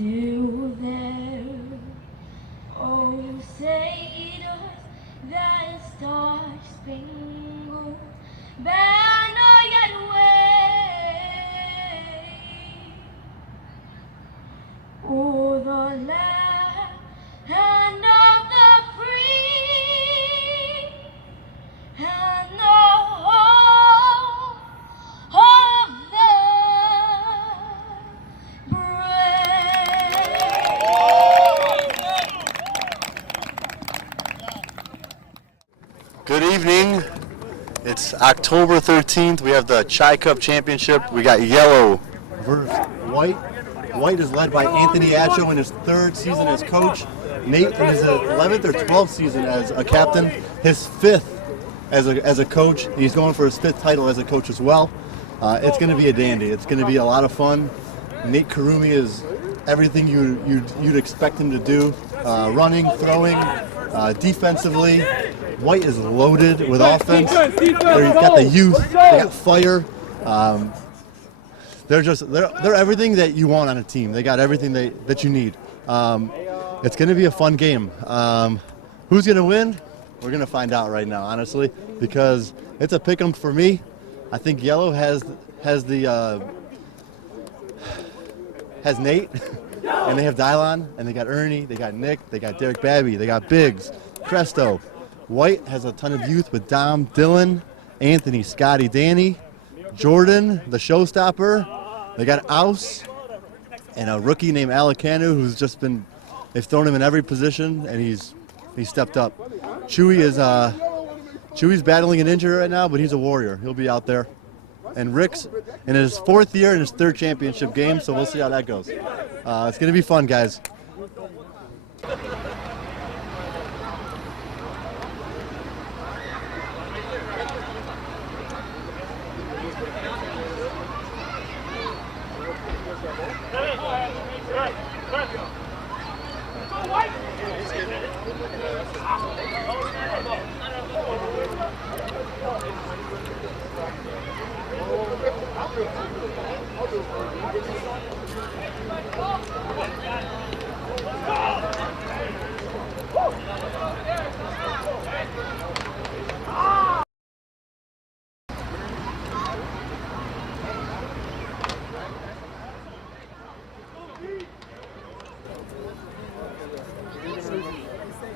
still there. Oh, say does that star-spangled banner yet wave o'er the land of the free and the home of the brave. Good evening. It's October 13th. We have the Chy Cup Championship. We got yellow versus white. White is led by Anthony Acho in his 3rd season as coach. Nate in his 11th or 12th season as a captain. His 5th as a coach. He's going for his 5th title as a coach as well. It's going to be a dandy. It's going to be a lot of fun. Nate Karumi is everything you'd expect him to do. Running, throwing, defensively. White is loaded with offense. They've got the youth. They got fire. They're everything that you want on a team. They got everything that you need. It's going to be a fun game. Who's going to win? We're going to find out right now, honestly, because it's a pick 'em for me. I think yellow has Nate, and they have Dylon, and they got Ernie, they got Nick, they got Derek Babby, they got Biggs, Cresto. White has a ton of youth with Dom, Dylan, Anthony, Scotty, Danny, Jordan, the showstopper. They got Aus and a rookie named Alicanu who's just been, they've thrown him in every position and he's stepped up. Chewy's battling an injury right now, but he's a warrior. He'll be out there. And Rick's in his 4th year in his 3rd championship game, so we'll see how that goes. It's going to be fun, guys.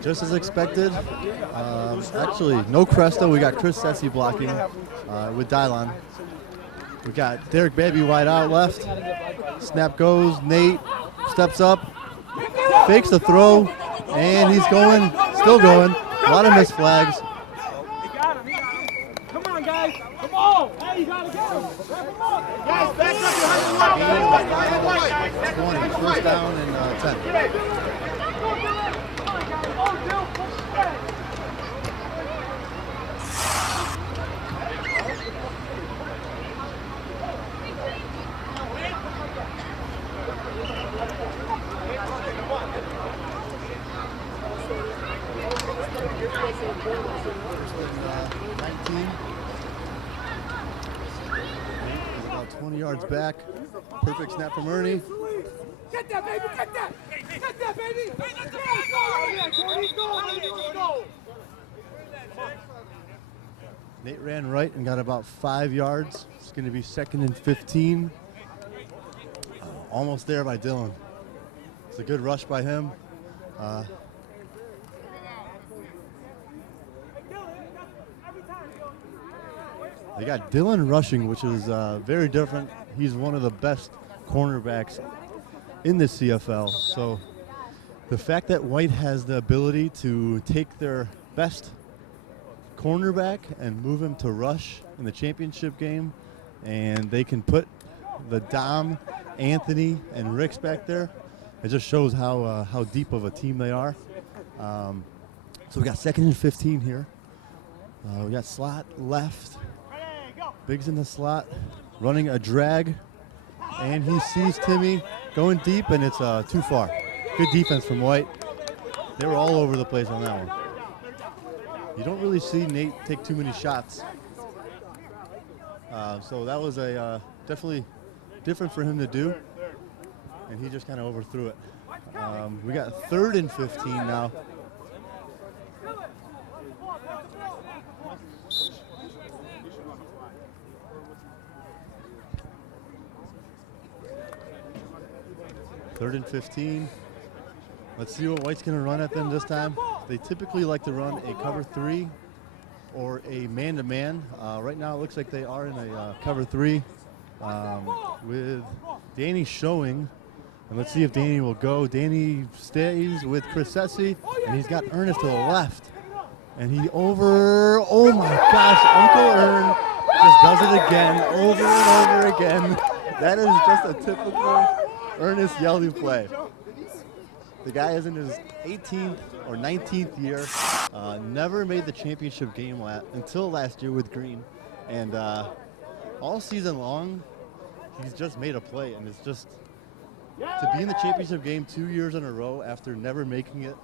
Just as expected. Actually, no Cresto. We got Chris Sessi blocking with Dylon. We got Derek Babby wide out left. Snap goes. Nate steps up, fakes the throw, and he's going, still going. A lot of missed flags. Come on, guys. Come on. Hey, you got to get him. Guys, back up. 20, 1st down and 10. About 20 yards back. Perfect snap from Ernie. Get that, baby. Get that. Get that, baby. Go. Nate ran right and got about 5 yards. It's going to be 2nd and 15. Almost there by Dylan. It's a good rush by him. They got Dylan rushing, which is very different. He's one of the best cornerbacks in the CFL. So the fact that White has the ability to take their best cornerback and move him to rush in the championship game, and they can put the Dom, Anthony, and Ricks back there, it just shows how deep of a team they are. So we got 2nd and 15 here. We got slot left. Biggs in the slot, running a drag, and he sees Timmy going deep, and it's too far. Good defense from White. They were all over the place on that one. You don't really see Nate take too many shots. So that was a definitely different for him to do. and he just kind of overthrew it. We got 3rd and 15 now. Third and 15. Let's see what White's going to run at them this time. They typically like to run a cover 3 or a man-to-man. Right now it looks like they are in a cover 3 with Danny showing. And let's see if Danny will go. Danny stays with Chris Sessi, and he's got Ernest to the left. And he oh my gosh, Uncle Ern just does it again, over and over again. That is just a typical Ernest Yeldy play. The guy is in his 18th or 19th year, never made the championship game until last year with Green. And all season long, he's just made a play, and it's just, to be in the championship game 2 years in a row after never making it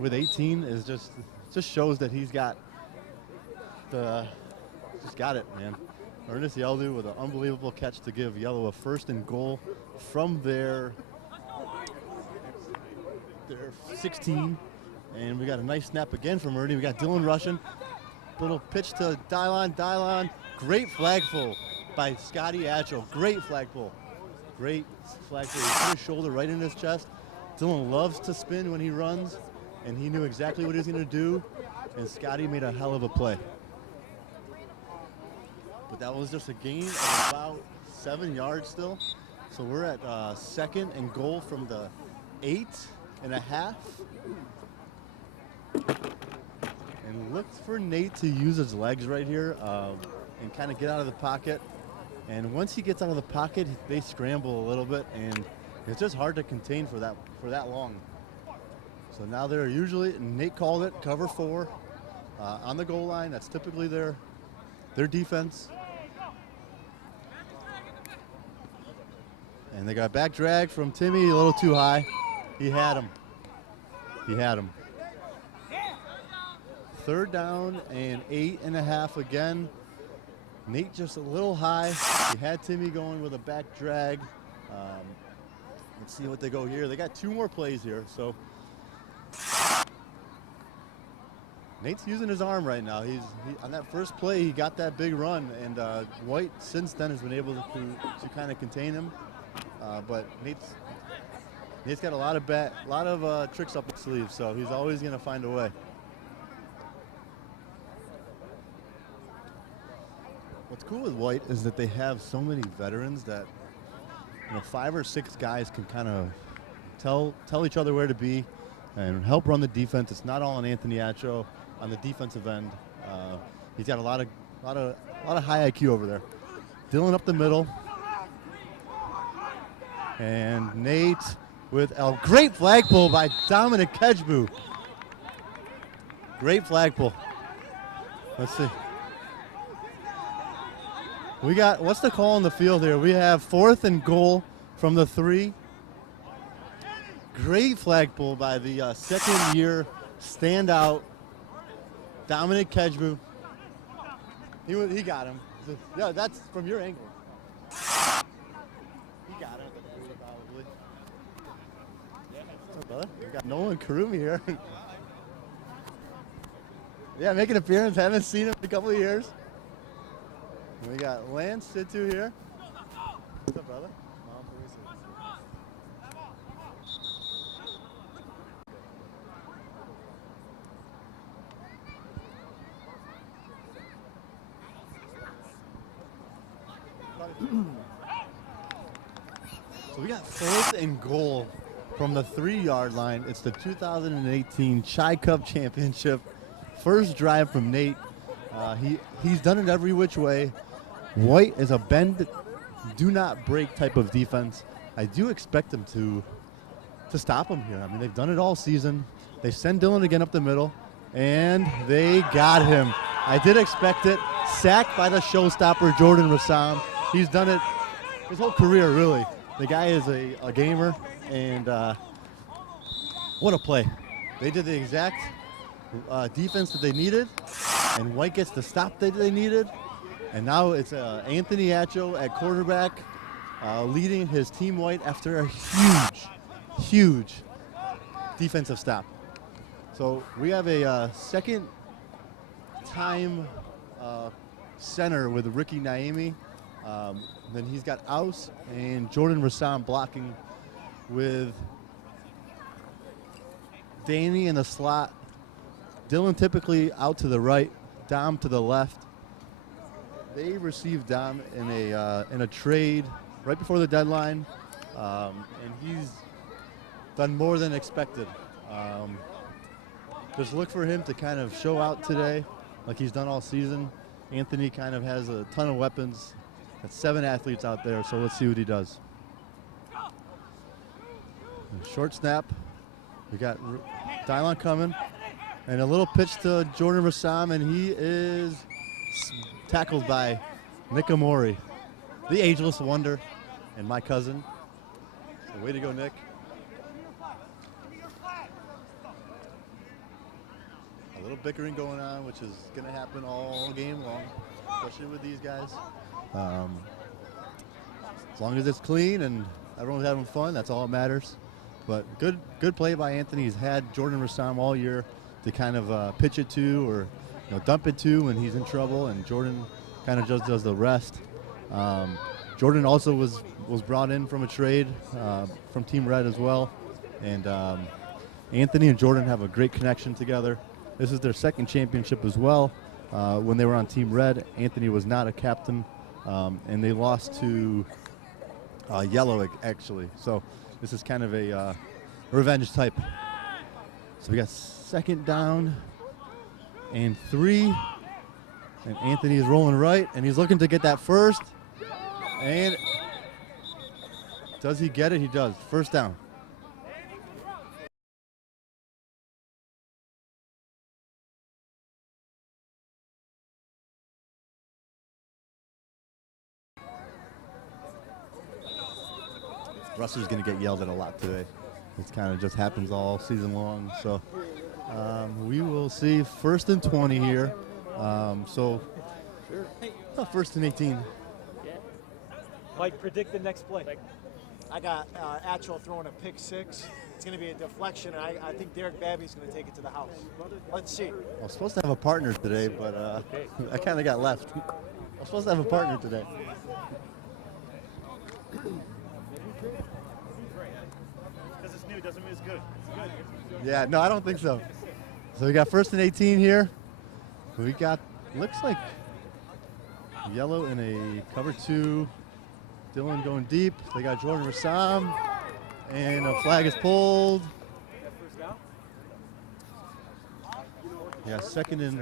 with 18 is just shows that he's got it, man. Ernest Yeldu with an unbelievable catch to give Yellow a 1st and goal from their 16. And we got a nice snap again from Ernie. We got Dylan Russian. Little pitch to Dylon. Great flagful by Scotty Atchell. Great flagful. Great flagful. He put his shoulder right in his chest. Dylan loves to spin when he runs, and he knew exactly what he was going to do, and Scotty made a hell of a play. But that was just a gain of about 7 yards still. So we're at 2nd and goal from the 8.5. And look for Nate to use his legs right here and kind of get out of the pocket. And once he gets out of the pocket, they scramble a little bit, and it's just hard to contain for that long. So now they're Nate called it, cover 4 on the goal line. That's typically their defense. And they got back drag from Timmy, a little too high. He had him. 3rd down and 8.5 again. Nate just a little high. He had Timmy going with a back drag. Let's see what they go here. They got 2 more plays here. So Nate's using his arm right now. On that first play, he got that big run, and White since then has been able to kind of contain him. But Nate's got a lot of tricks up his sleeve, so he's always going to find a way. What's cool with White is that they have so many veterans that 5 or 6 guys can kind of tell each other where to be and help run the defense. It's not all on Anthony Atcho on the defensive end. He's got a lot of high IQ over there. Dylan up the middle. And Nate with a great flag pull by Dominic Kedgbu. Great flag pull. Let's see. We got, what's the call on the field here? We have 4th and goal from the 3. Great flag pull by the 2nd year standout Dominic Kedgbu. He got him. Yeah, that's from your angle. He got him, probably. What's up, brother? We got Nolan Karumi here. Yeah, making an appearance. Haven't seen him in a couple of years. And we got Lance Situ here. What's up, brother? So we got 4th and goal from the 3-yard line. It's the 2018 Chy Cup Championship. First drive from Nate. He's done it every which way. White is a bend, do not break type of defense. I do expect them to stop him here. I mean, they've done it all season. They send Dylan again up the middle, and they got him. I did expect it. Sacked by the showstopper, Jordan Rassam. He's done it his whole career, really. The guy is a gamer, and what a play. They did the exact defense that they needed, and White gets the stop that they needed. And now it's Anthony Atcho at quarterback leading his team White after a huge defensive stop. So we have a second time center with Ricky Naimi. Then he's got Aus and Jordan Rassam blocking with Danny in the slot. Dylan typically out to the right, Dom to the left. They received Dom in a trade right before the deadline, and he's done more than expected. Just look for him to kind of show out today like he's done all season. Anthony kind of has a ton of weapons. Got 7 athletes out there, so let's see what he does. Short snap. We got Dylon coming. And a little pitch to Jordan Rassam, and he is tackled by Nick Amori, the ageless wonder, and my cousin. So way to go, Nick. A little bickering going on, which is going to happen all game long, especially with these guys. As long as it's clean and everyone's having fun, that's all that matters. But good play by Anthony. He's had Jordan Rassam all year to kind of pitch it to or dump it to when he's in trouble, and Jordan kind of just does the rest. Jordan also was brought in from a trade from Team Red as well, and Anthony and Jordan have a great connection together. This is their second championship as well. When they were on Team Red, Anthony was not a captain, and they lost to Yellow actually. So this is kind of a revenge type. So we got second down and 3. And Anthony is rolling right, and he's looking to get that first. And does he get it? He does. First down. Russell's going to get yelled at a lot today. It kind of just happens all season long. So we will see 1st and 20 here. First and 18. Mike, predict the next play. I got Atchell throwing a pick 6. It's going to be a deflection, and I think Derek Babby's going to take it to the house. Let's see. I was supposed to have a partner today, but I kind of got left. I was supposed to have a partner today. Because it's new doesn't mean it's good. Yeah, no, I don't think so. So we got 1st and 18 here. We got, looks like Yellow in a cover 2. Dylan going deep. They got Jordan Rassam, and a flag is pulled. Yeah, second and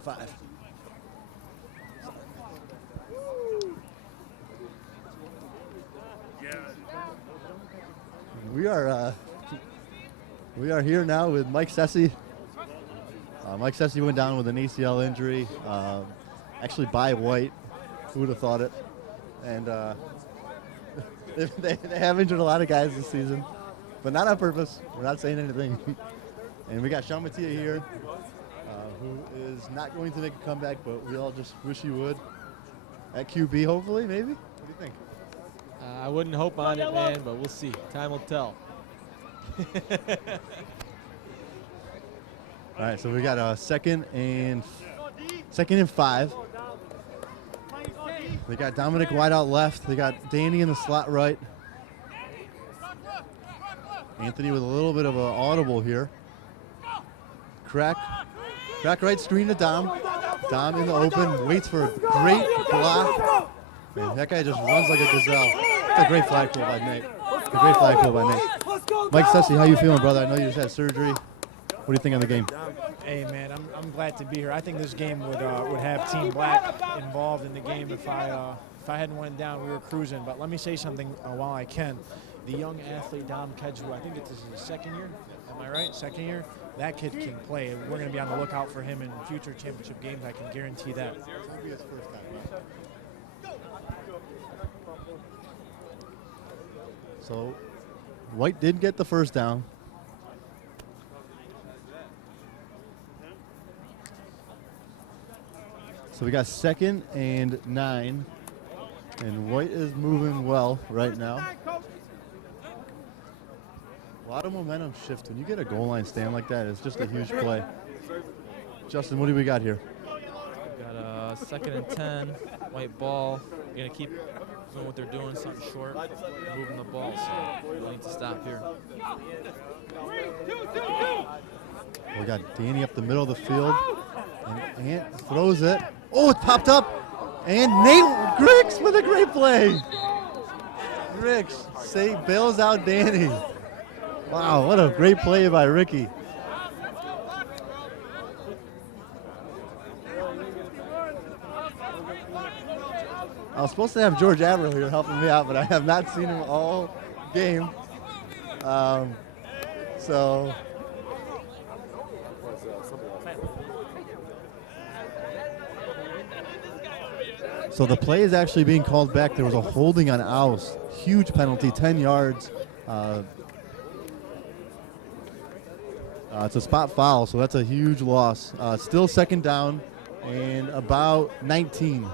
5. We are here now with Mike Sessi. Mike Sessi went down with an ACL injury, actually by White. Who would have thought it? And they have injured a lot of guys this season, but not on purpose. We're not saying anything. And we got Sean Mattia here, who is not going to make a comeback, but we all just wish he would. At QB, hopefully, maybe? What do you think? I wouldn't hope on it, man, but we'll see. Time will tell. All right, so we got a second and 5. They got Dominic White out left. They got Danny in the slot right. Anthony with a little bit of an audible here. Crack right, screen to Dom. Dom in the open, waits for a great block. Man, that guy just runs like a gazelle. It's a great flag pull by Nate. Mike Sessi, how you feeling, brother? I know you just had surgery. What do you think of the game? Hey, man, I'm glad to be here. I think this game would have Team Black involved in the game if I hadn't went down. We were cruising. But let me say something while I can. The young athlete, Dom Kedju, I think this is his 2nd year. Am I right? 2nd year? That kid can play. We're going to be on the lookout for him in future championship games. I can guarantee that. So White did get the first down. So we got 2nd and 9. And White is moving well right now. A lot of momentum shift. When you get a goal line stand like that, it's just a huge play. Justin, what do we got here? Got a 2nd and 10, white ball. Gonna keep doing what they're doing, something short, moving the ball. So we need to stop here. We got Danny up the middle of the field, and Ant throws it. Oh, it popped up, and Nate Griggs with a great play. Griggs bails out Danny. Wow, what a great play by Ricky. I was supposed to have George Averill here helping me out, but I have not seen him all game. So the play is actually being called back. There was a holding on Aus. Huge penalty, 10 yards. It's a spot foul, so that's a huge loss. Still 2nd down and about 19.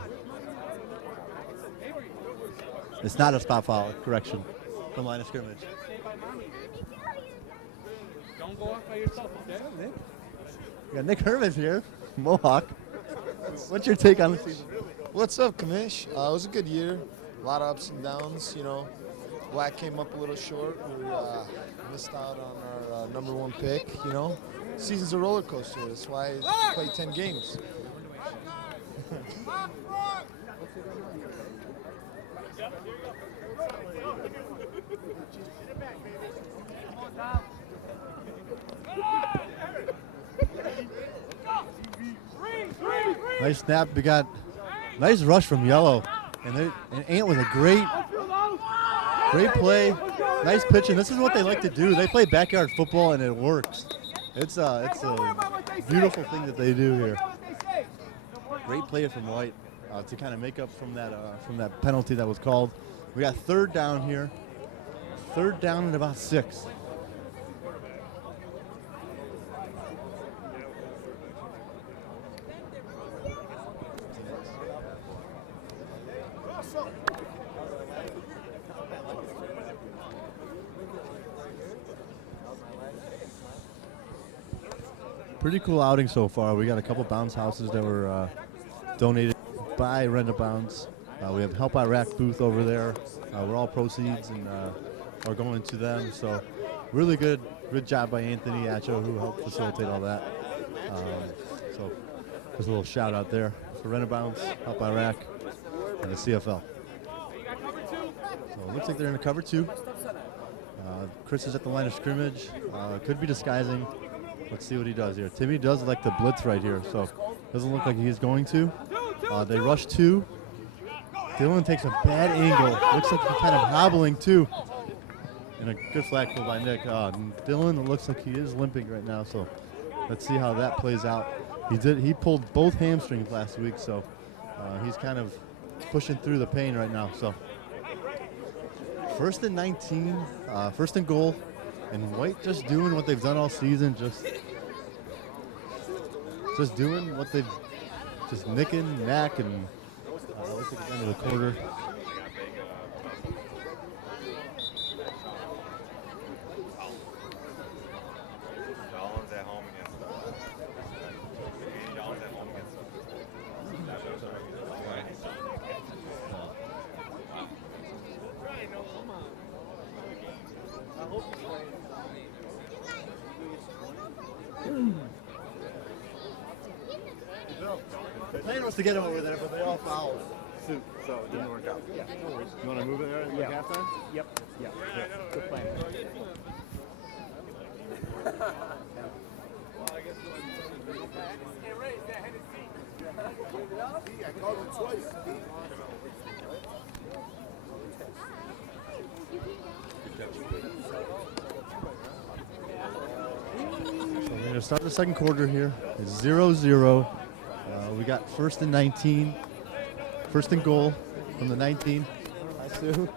It's not a spot foul, correction, from line of scrimmage. Don't go off by yourself, okay? We got Nick Herman's here, Mohawk. What's your take on the season? What's up, Kamish? It was a good year. A lot of ups and downs, you know. Black came up a little short. We missed out on our number 1 pick, you know. Season's a roller coaster. That's why I play 10 games. Nice snap. We got nice rush from Yellow, and Ant with a great play. Nice pitching. This is what they like to do. They play backyard football, and it works. It's a beautiful thing that they do here. Great play from White to kind of make up from that penalty that was called. We got 3rd down here. 3rd down and about 6. Pretty cool outing so far. We got a couple bounce houses that were donated by Rent-A-Bounce. We have Help Iraq booth over there. We're all proceeds and are going to them. So really good job by Anthony Acho, who helped facilitate all that. So just a little shout out there for Rent-A-Bounce, Help Iraq, and the CFL. So it looks like they're in a cover 2. Chris is at the line of scrimmage. Could be disguising. Let's see what he does here. Timmy does like the blitz right here, so doesn't look like he's going to. They rush 2. Dylan takes a bad angle. Looks like he's kind of hobbling too. And a good flag pull by Nick. Dylan looks like he is limping right now, so let's see how that plays out. He pulled both hamstrings last week, so he's kind of pushing through the pain right now. So 1st and 19, 1st and goal. And White just doing what they've done all season, just doing what they've, just nicking, knack, and looks like it's the end of the quarter. The plan was to get him over there, but they all fouled suit, so it didn't work out. Yeah, no worries. You want to move it there like halftime? Yep. Yeah. Good plan. So we're going to start the second quarter here. It's 0-0. We got 1st and 19. 1st and goal from the 19. Hi, Sue.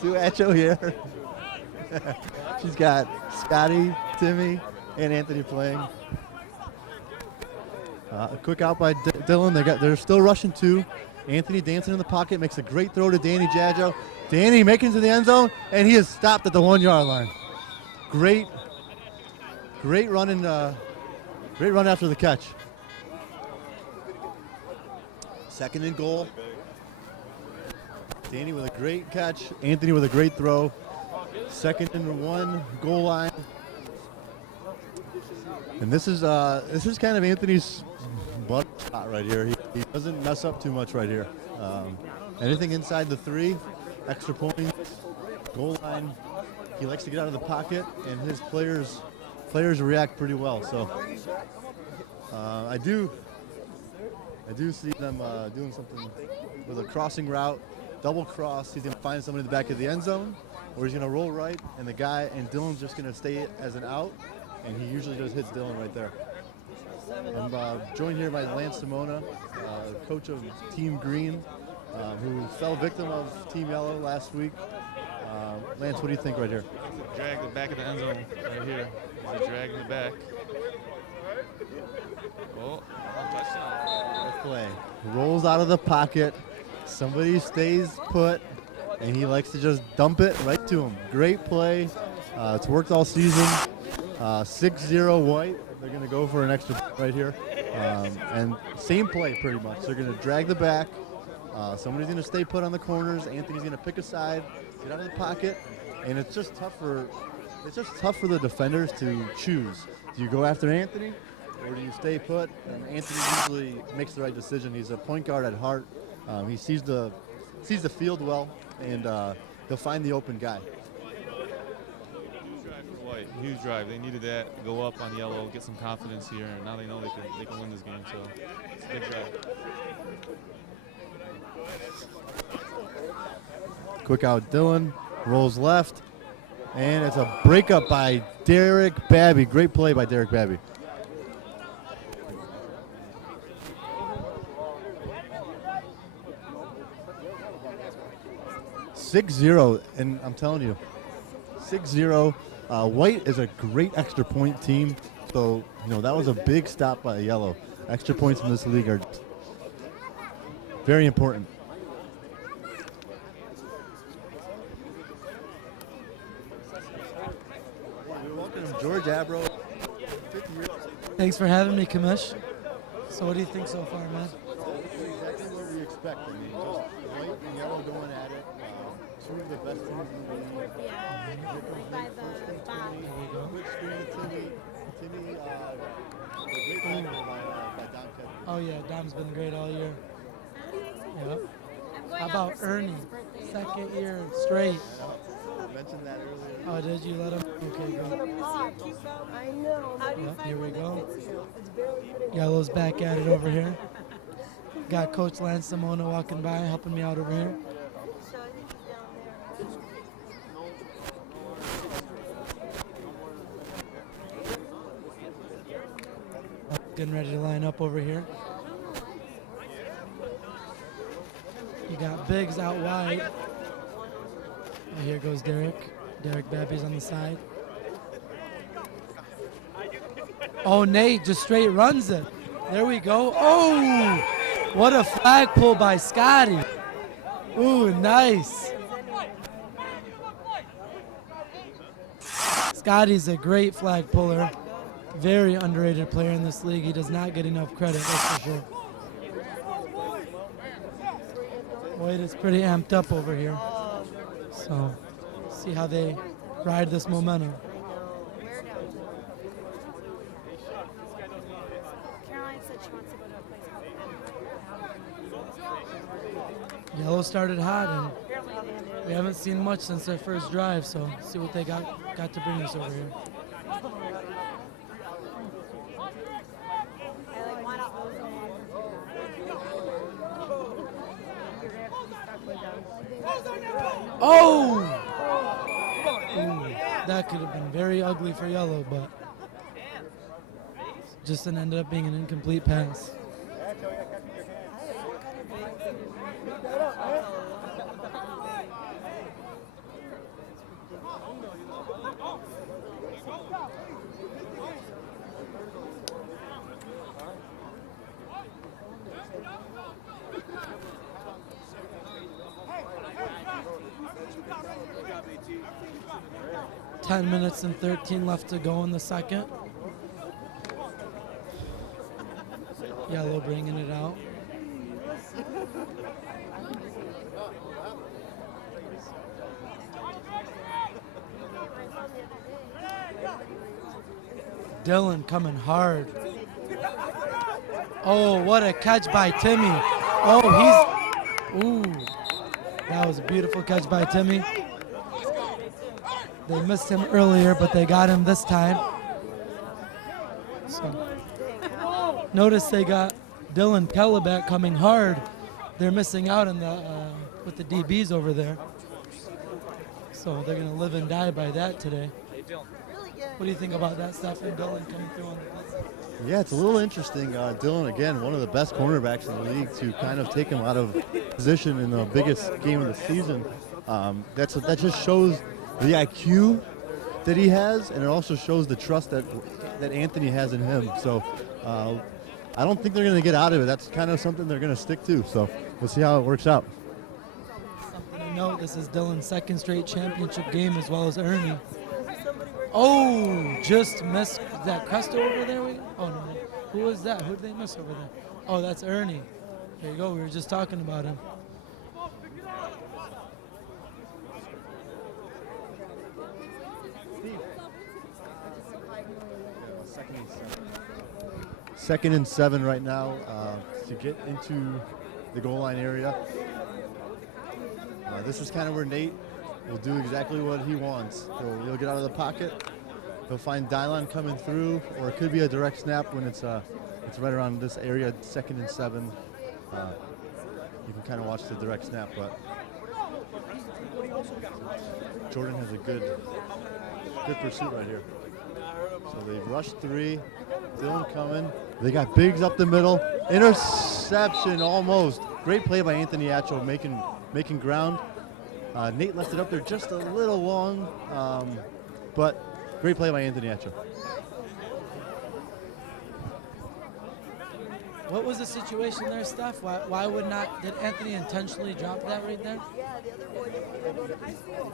Sue Acho here. She's got Scotty, Timmy, and Anthony playing. A quick out by Dylan. They're still rushing 2. Anthony dancing in the pocket, makes a great throw to Danny Jajo. Danny making it to the end zone, and he is stopped at the 1 yard line. Great run great run after the catch. Second and goal. Danny with a great catch, Anthony with a great throw. Second and 1, goal line. And this is kind of Anthony's butt shot right here. He doesn't mess up too much right here. Anything inside the 3, extra points, goal line. He likes to get out of the pocket, and his players react pretty well. So I do see them doing something with a crossing route, double cross. He's going to find somebody in the back of the end zone, or he's going to roll right, and Dylan's just going to stay as an out, and he usually just hits Dylan right there. I'm joined here by Lance Simona, coach of Team Green, who fell victim of Team Yellow last week. Lance, what do you think right here? Drag the back of the end zone right here. He's dragging the back. Oh, touchdown. Good play. Rolls out of the pocket. Somebody stays put, and he likes to just dump it right to him. Great play. It's worked all season. 6-0 White. They're going to go for an extra right here. And same play pretty much. They're going to drag the back. Somebody's going to stay put on the corners. Anthony's going to pick a side, get out of the pocket, and it's just tough for the defenders to choose. Do you go after Anthony, or do you stay put? And Anthony usually makes the right decision. He's a point guard at heart. He sees the field well, and he'll find the open guy. Huge drive for White. Huge drive. They needed that to go up on Yellow, get some confidence here, and now they know they can win this game. So it's a big drive. Quick out, Dylan rolls left, and it's a breakup by Derek Babby. Great play by Derek Babby. (6-0), and I'm telling you, 6-0. White is a great extra point team, so that was a big stop by Yellow. Extra points in this league are very important. We welcome George Abro. Thanks for having me, Kamish. So what do you think so far, man? Exactly what we expect. I mean, just White and Yellow going at it. Two of the best teams in the league. By the box. Good screen, Timmy, great tackle by Don Kevin. Oh yeah, Dom's been great all year. Yep. How about Ernie? Second year straight. I mentioned that earlier. Oh, did you let him? Okay, good. I know. Yep, here we go. Yellow's back at it over here. Got Coach Lance Simona walking by, helping me out over here. Getting ready to line up over here. You got Biggs out wide. Oh, here goes Derek. Derek Babby's on the side. Oh, Nate just straight runs it. There we go. Oh, what a flag pull by Scotty. Ooh, nice. Scotty's a great flag puller. Very underrated player in this league. He does not get enough credit, that's for sure. White is pretty amped up over here. So, see how they ride this momentum. Caroline said she wants to go to a place called Yellow started hot, and we haven't seen much since their first drive, so see what they got to bring us over here. Oh! Ooh, that could have been very ugly for Yellow, but just ended up being an incomplete pass. 10 minutes and 13 left to go in the second. Yellow bringing it out. Dylan coming hard. Oh, what a catch by Timmy. Ooh, that was a beautiful catch by Timmy. They missed him earlier, but they got him this time. So, notice they got Dylan Kelleback coming hard. They're missing out on the with the DBs over there. So they're gonna live and die by that today. What do you think about that stuff and Dylan coming through on the blitz? Yeah, it's a little interesting. Dylan, again, one of the best cornerbacks in the league, to kind of take him out of position in the biggest game of the season. That just shows the IQ that he has, and it also shows the trust that Anthony has in him. So I don't think they're going to get out of it. That's kind of something they're going to stick to. So we'll see how it works out. Something to note, this is Dylan's second straight championship game as well as Ernie. Oh, just missed. Is that Cresto over there? Oh, no. Who was that? Who did they miss over there? Oh, that's Ernie. There you go. We were just talking about him. Second and 7 right now to get into the goal line area. This is kind of where Nate will do exactly what he wants. He'll get out of the pocket. He'll find Dylon coming through, or it could be a direct snap when it's right around this area, 2nd and 7. You can kind of watch the direct snap, but Jordan has a good pursuit right here. So they've rushed 3. Dylan coming. They got Biggs up the middle. Interception almost. Great play by Anthony Acho making ground. Nate left it up there just a little long, but great play by Anthony Acho. What was the situation there, Steph? Why would not? Did Anthony intentionally drop that right there? Yeah, the other boy didn't want to go to high school.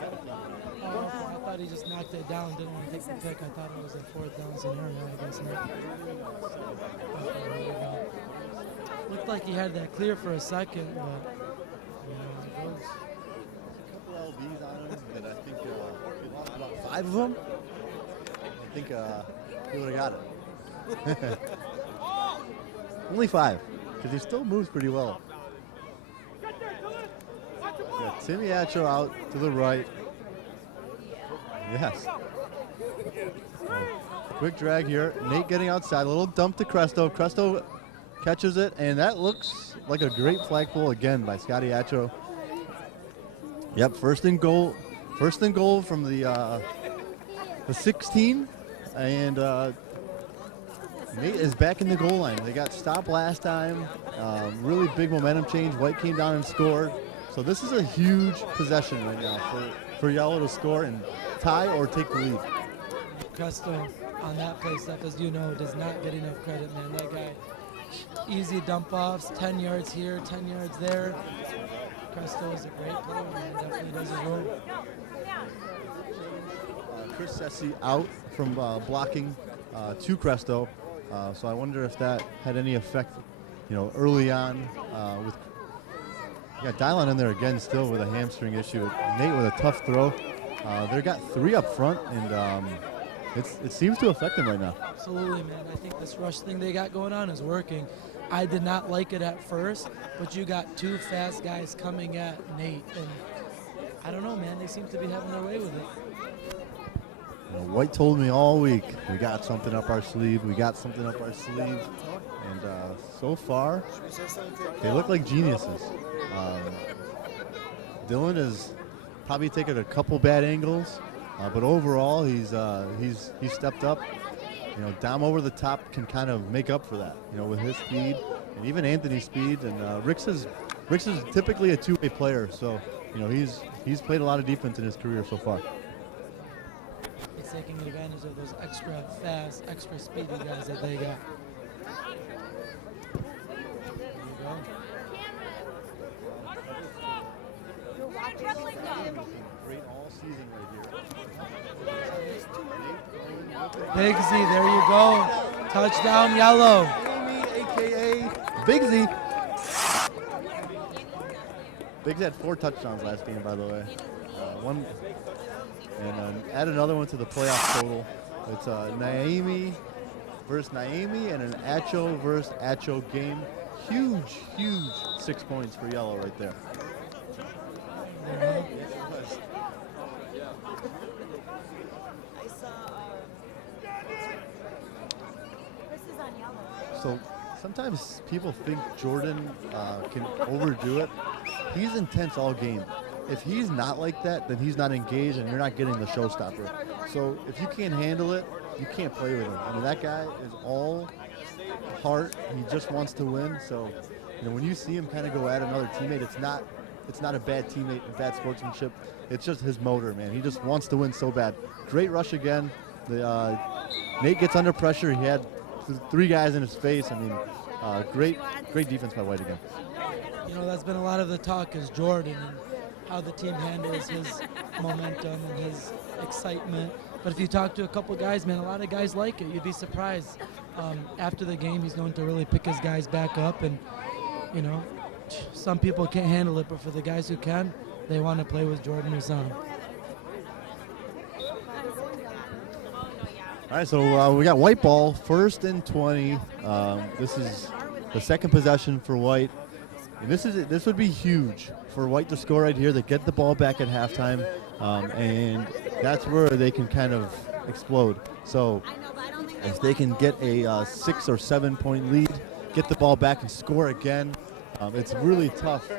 Oh, I thought he just knocked it down. Didn't want to take the pick. I thought it was a 4th down scenario. I guess not. Okay, there we go. Looked like he had that clear for a second, but it goes. A couple LBs on him, but I think about 5 of them. I think he would have got it. Only 5, because he still moves pretty well. Got Timmy Acho out to the right. Yes. Quick drag here. Nate getting outside. A little dump to Cresto. Cresto catches it, and that looks like a great flag pull again by Scotty Acho. Yep, first and goal from the 16, and Nate is back in the goal line. They got stopped last time. Really big momentum change. White came down and scored. So this is a huge possession right now for Yellow to score and tie or take the lead. Cresto on that play, Steph, as you know, does not get enough credit, man. That guy, easy dump offs, 10 yards here, 10 yards there. Cresto is a great player, man. Definitely does his role. Chris Sessi out from blocking to Cresto. So I wonder if that had any effect, early on. Dylon in there again, still with a hamstring issue. Nate with a tough throw. They got 3 up front, and it seems to affect him right now. Absolutely, man. I think this rush thing they got going on is working. I did not like it at first, but you got 2 fast guys coming at Nate, and I don't know, man. They seem to be having their way with it. White told me all week, we got something up our sleeve. And so far, they look like geniuses. Dylan has probably taken a couple bad angles, but overall, he's stepped up. Dom over the top can kind of make up for that, with his speed and even Anthony's speed. And Ricks is typically a 2-way player, so he's played a lot of defense in his career so far. He's taking advantage of those extra fast, extra speedy guys that they got. There you go. Great all season right here. Bigsy, there you go. Touchdown, yellow. A.K.A. Bigsy. Biggs had 4 touchdowns last game, by the way. Add another one to the playoff total. It's Naomi versus Naomi and an Acho versus Acho game. Huge 6 points for yellow right there. So sometimes people think Jordan can overdo it. He's intense all game. If he's not like that, then he's not engaged and you're not getting the showstopper. So if you can't handle it, you can't play with him. I mean, that guy is all heart. He just wants to win. So, when you see him kind of go at another teammate, it's not a bad teammate, bad sportsmanship. It's just his motor, man. He just wants to win so bad. Great rush again. Nate gets under pressure. He had 3 guys in his face. I mean, great defense by White again. That's been a lot of the talk is Jordan and how the team handles his momentum and his excitement. But if you talk to a couple guys, man, a lot of guys like it. You'd be surprised. After the game, he's going to really pick his guys back up. And, some people can't handle it, but for the guys who can, they want to play with Jordan Rassam. All right, so we got White ball, 1st and 20. This is the second possession for White. And this would be huge for White to score right here. They get the ball back at halftime, and that's where they can kind of explode. So if they can get a 6 or 7 point lead, get the ball back and score again, it's really tough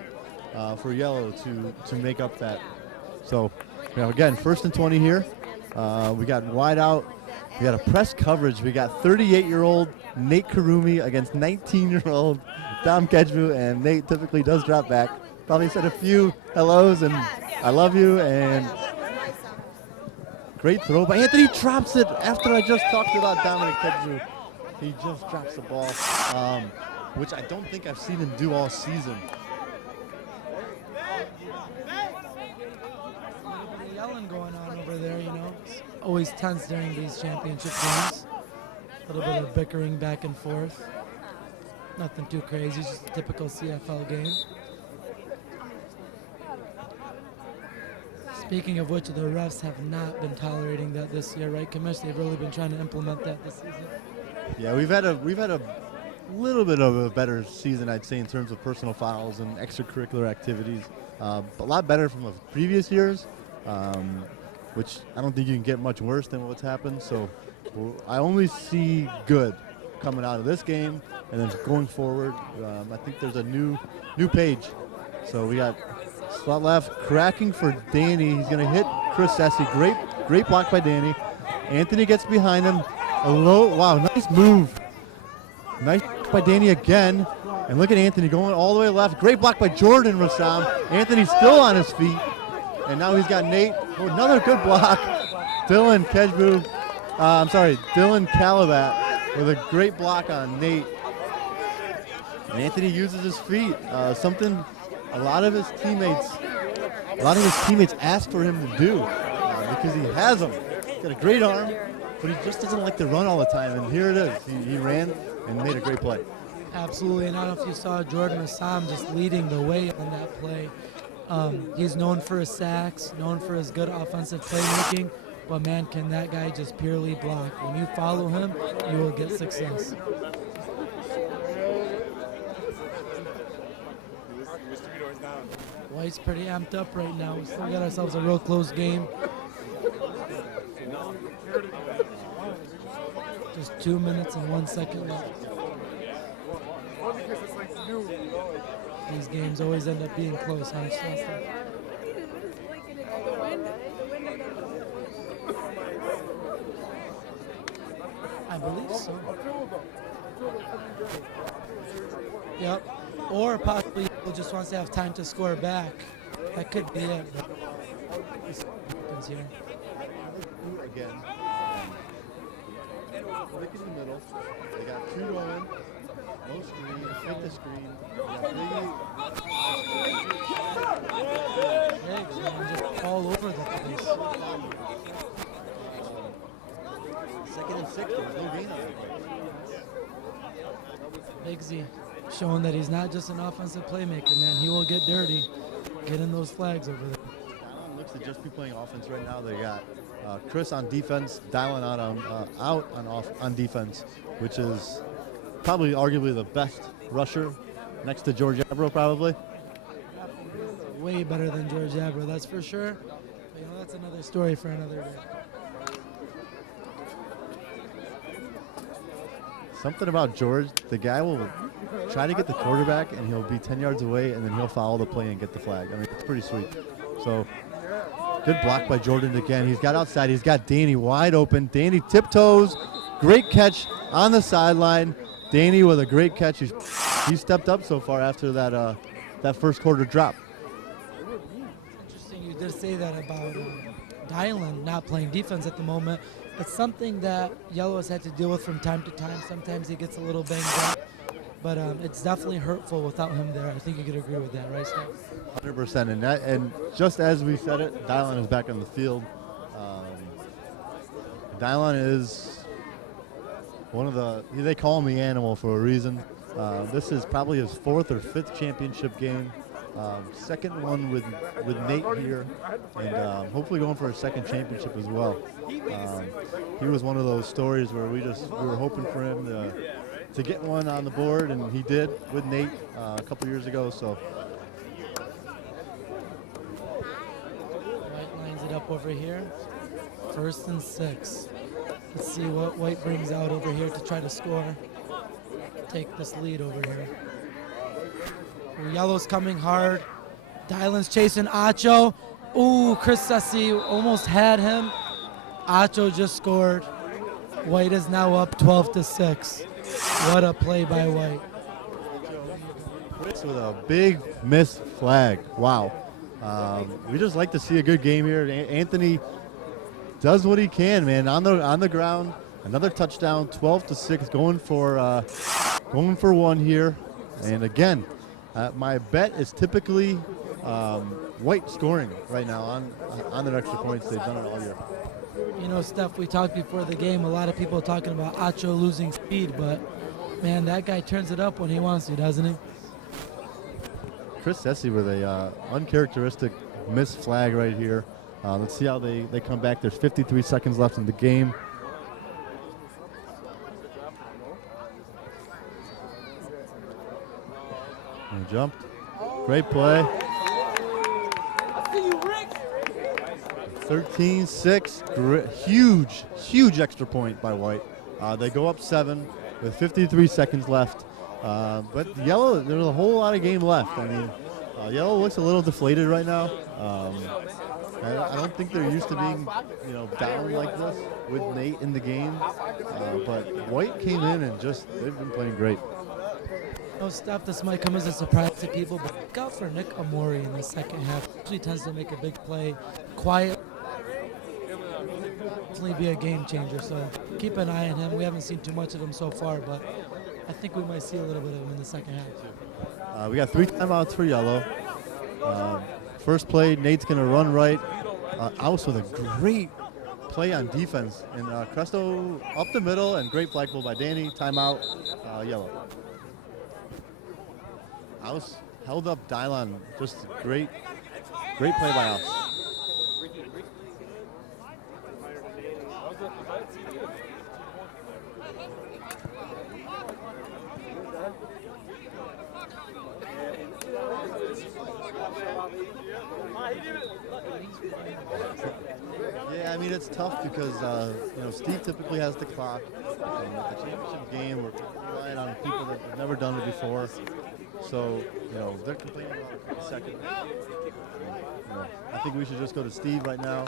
for Yellow to make up that. So again, 1st and 20 here. We got wide out. We got a press coverage. We got 38-year-old Nate Karumi against 19-year-old Dom Kedjbu, and Nate typically does drop back. Probably said a few hellos and I love you, and great throw by Anthony. Drops it after I just talked about Dominic Kedjbu. He just drops the ball, which I don't think I've seen him do all season. Yelling going on over there, It's always tense during these championship games. A little bit of bickering back and forth. Nothing too crazy, just a typical CFL game. Speaking of which, the refs have not been tolerating that this year, right, Commish? They've really been trying to implement that this season. Yeah, we've had a little bit of a better season, I'd say, in terms of personal fouls and extracurricular activities. A lot better from the previous years, which I don't think you can get much worse than what's happened. So I only see good coming out of this game, and then going forward, I think there's a new page. So we got slot left, cracking for Danny. He's going to hit Chris Sessi. Great block by Danny. Anthony gets behind him. Wow, nice move. Nice by Danny again. And look at Anthony going all the way left. Great block by Jordan Rassam. Anthony's still on his feet. And now he's got Nate. Oh, another good block. Dylan Calabat with a great block on Nate. And Anthony uses his feet. Something a lot of his teammates ask for him to do because he has them. He's got a great arm, but he just doesn't like to run all the time. And here it is. He ran and made a great play. Absolutely, and I don't know if you saw Jordan Rassam just leading the way on that play. He's known for his sacks, known for his good offensive playmaking, but man, can that guy just purely block. When you follow him, you will get success. White's pretty amped up right now. We still got ourselves a real close game. Just 2 minutes and 1 second left. These games always end up being close, huh, Shasta? I believe so. Yep. Or possibly he just wants to have time to score back. That could be it. This happens here. Again. Look in the middle. They got 2 going. No screen. Hit the screen. Eggs, man, just all over the place. 2nd and There was no gain on it. Big Z showing that he's not just an offensive playmaker, man. He will get dirty, get in those flags over there. Dylon looks to just be playing offense right now. They got Chris on defense, Dylon on defense, which is probably arguably the best rusher next to George Abro probably. Way better than George Abra, that's for sure. But, that's another story for another day. Something about George, the guy will try to get the quarterback and he'll be 10 yards away and then he'll follow the play and get the flag. I mean, it's pretty sweet. So, good block by Jordan again. He's got outside. He's got Danny wide open. Danny tiptoes. Great catch on the sideline. Danny with a great catch. He's stepped up so far after that first quarter drop. Interesting you did say that about Dylan not playing defense at the moment. It's something that Yellow has had to deal with from time to time. Sometimes he gets a little banged up, but it's definitely hurtful without him there. I think you could agree with that, right, Steph? 100%. And just as we said it, Dylon is back on the field. Dylon is one of they call him the animal for a reason. This is probably his 4th or 5th championship game. Second one with Nate here, and hopefully going for a second championship as well. He was one of those stories where we were hoping for him to get one on the board, and he did with Nate a couple years ago. So White lines it up over here. 1st and 6. Let's see what White brings out over here to try to score. Take this lead over here. Yellow's coming hard. Dylan's chasing Acho. Ooh, Chris Sessi almost had him. Acho just scored. White is now up 12-6. What a play by White. Chris with a big missed flag. Wow. We just like to see a good game here. Anthony does what he can, man. On the ground, another touchdown. 12-6. Going for one here. And again, my bet is typically White scoring right now on their extra points. They've done it all year. Steph, we talked before the game. A lot of people are talking about Acho losing speed, but man, that guy turns it up when he wants to, doesn't he? Chris Sessi with a uncharacteristic missed flag right here. Let's see how they come back. There's 53 seconds left in the game. And jumped. Great play. 13-6. Huge extra point by White. They go up 7 with 53 seconds left. But Yellow, there's a whole lot of game left. I mean, Yellow looks a little deflated right now. I don't think they're used to being, down like this with Nate in the game. But White came in and they've been playing great. Steph, this might come as a surprise to people, but look out for Nick Amori in the second half. Usually tends to make a big play. Quiet. Definitely be a game changer, so keep an eye on him. We haven't seen too much of him so far, but I think we might see a little bit of him in the second half. We got 3 timeouts for Yellow. First play, Nate's going to run right. Aus with a great play on defense. And Cresto up the middle, and great flag pull by Danny. Timeout, Yellow. Aus held up Dylon. Just great play by Aus. Yeah, I mean, it's tough because, Steve typically has the clock. At the championship game, we're relying on people that have never done it before. So, they're complaining about the second. I think we should just go to Steve right now.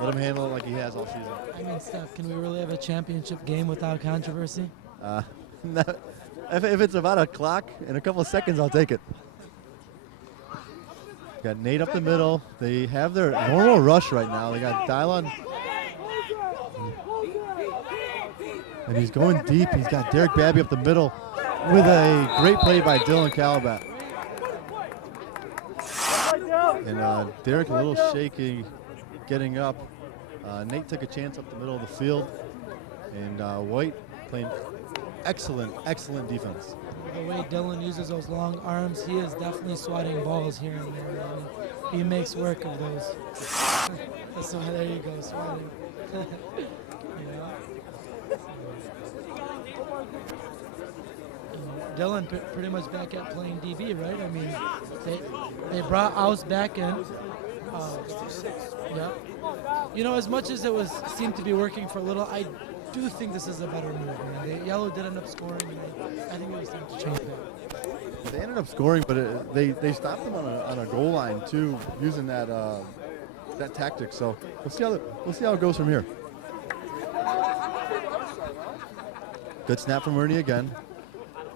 Let him handle it like he has all season. I mean, Steph, can we really have a championship game without controversy? If it's about a clock in a couple of seconds, I'll take it. Got Nate up the middle. They have their normal rush right now. They got Dylon. And he's going deep. He's got Derek Babby up the middle with a great play by Dylan Calabat. And Derek a little shaky getting up. Nate took a chance up the middle of the field. And White playing excellent defense. The way Dylan uses those long arms, he is definitely swatting balls here and there. I mean, he makes work of those. So there you go, swatting. Yeah. Dylan pretty much back at playing DB, right? I mean, they brought Aus back in. Yeah. You know, as much as it seemed to be working for a little, I do think this is a better move. I mean, Yellow did end up scoring, and I think it was time to change that. They ended up scoring, but they stopped them on a goal line too, using that tactic. So we'll see how it goes from here. Good snap from Ernie again.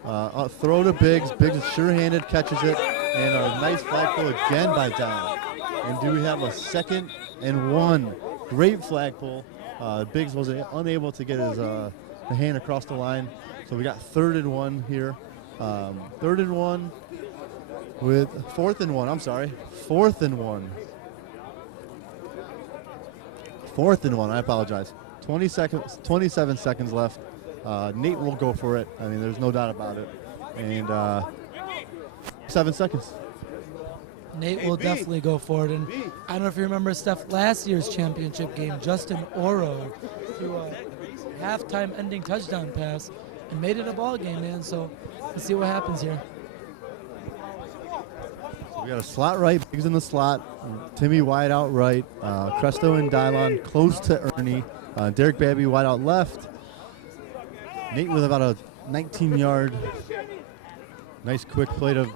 Throw to Biggs. Biggs is sure-handed, catches it, and a nice flagpole again by Down. And do we have a 2nd and 1? Great flagpole. Biggs was unable to get his the hand across the line, so we got 3rd and 1 here. 3rd and 1 with 4th and 1. I'm sorry, 4th and 1. 4th and 1. I apologize. 27 seconds left. Nate will go for it. I mean, there's no doubt about it. And 7 seconds. Nate will definitely go for it. And I don't know if you remember, Steph, last year's championship game, Justin Oro threw a halftime ending touchdown pass and made it a ball game, man. So let's see what happens here. So we got a slot right, Biggs in the slot, Timmy wide out right, Cresto and Dylon close to Ernie, Derek Babby wide out left. Nate with about a 19-yard, nice quick play to,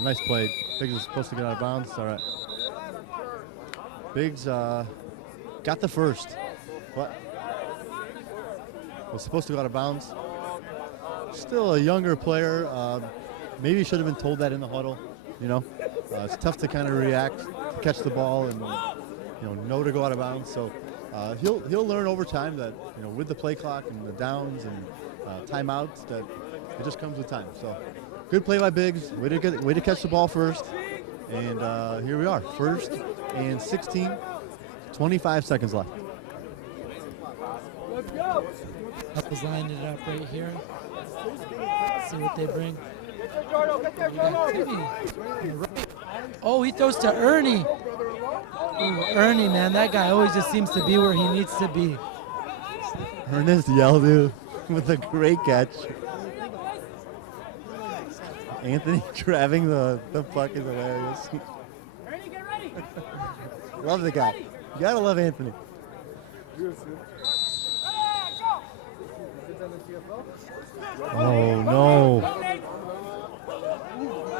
nice play. Biggs was supposed to get out of bounds. All right. Biggs got the first, but was supposed to go out of bounds. Still a younger player. Maybe should have been told that in the huddle. You know, it's tough to kind of react, catch the ball, and know to go out of bounds. So he'll learn over time that with the play clock and the downs and timeouts that it just comes with time. So good play by Biggs. Way to catch the ball first. And here we are, 1st and 16. 25 seconds left. Couples lined it up right here. Let's see what they bring. Oh, he throws to Ernie. Ooh, Ernie, man, that guy always just seems to be where he needs to be. Ernest Yeldu with a great catch. Anthony grabbing the puck is hilarious. Love the guy. You gotta love Anthony. Oh no.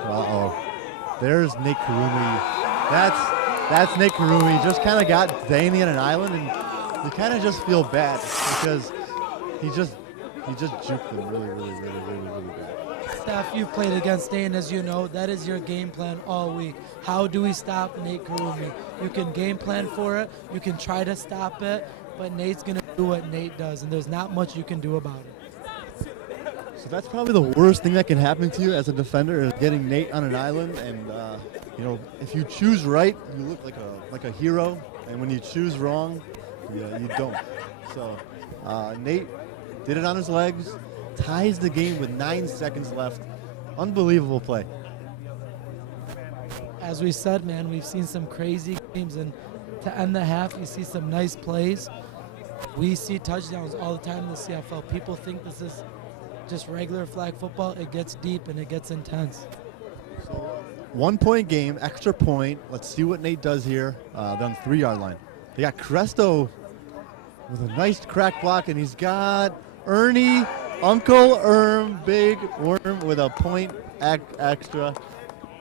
Uh-oh. There's Nate Karumi. That's Nate Karumi. Just kind of got Danny on an island, and you kind of just feel bad because he just juked him really bad. Steph, you've played against Dane, as you know. That is your game plan all week. How do we stop Nate Karumi? You can game plan for it. You can try to stop it, but Nate's going to do what Nate does, and there's not much you can do about it. So that's probably the worst thing that can happen to you as a defender is getting Nate on an island. And if you choose right, you look like a hero, and when you choose wrong, you don't. So Nate did it on his legs, ties the game with 9 seconds left. Unbelievable play. As we said, man, we've seen some crazy games, and to end the half, you see some nice plays. We see touchdowns all the time in the CFL. People think this is just regular flag football. It gets deep and it gets intense. So 1 point game, extra point. Let's see what Nate does here. They're on the 3-yard line. They got Cresto with a nice crack block, and he's got Ernie, Uncle Big Worm with a point extra.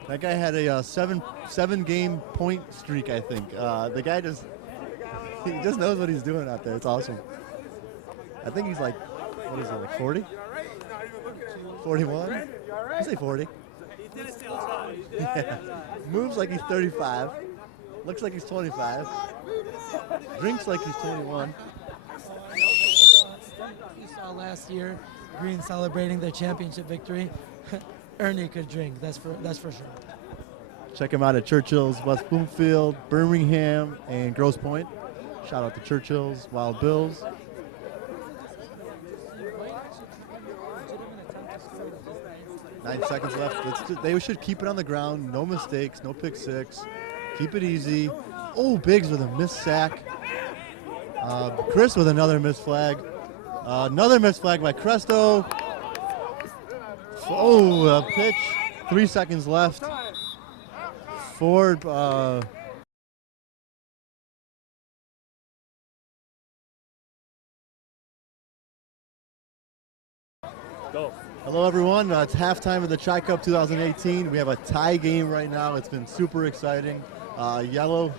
That guy had a seven game point streak, I think. The guy just knows what he's doing out there. It's awesome. I think he's like, what is it, like 40? 41? I say 40. Yeah. Moves like he's 35. Looks like he's 25. Drinks like he's 21. You saw last year, Green celebrating their championship victory. Ernie could drink, that's for sure. Check him out at Churchill's, West Bloomfield, Birmingham, and Grosse Pointe. Shout out to Churchill's, Wild Bills. 9 seconds left. They should keep it on the ground. No mistakes, no pick six. Keep it easy. Oh, Biggs with a missed sack. Chris with another missed flag. Another missed flag by Cresto. Oh, a pitch. 3 seconds left. Ford. Go. Hello, everyone. It's halftime of the Chy Cup 2018. We have a tie game right now. It's been super exciting. Yellow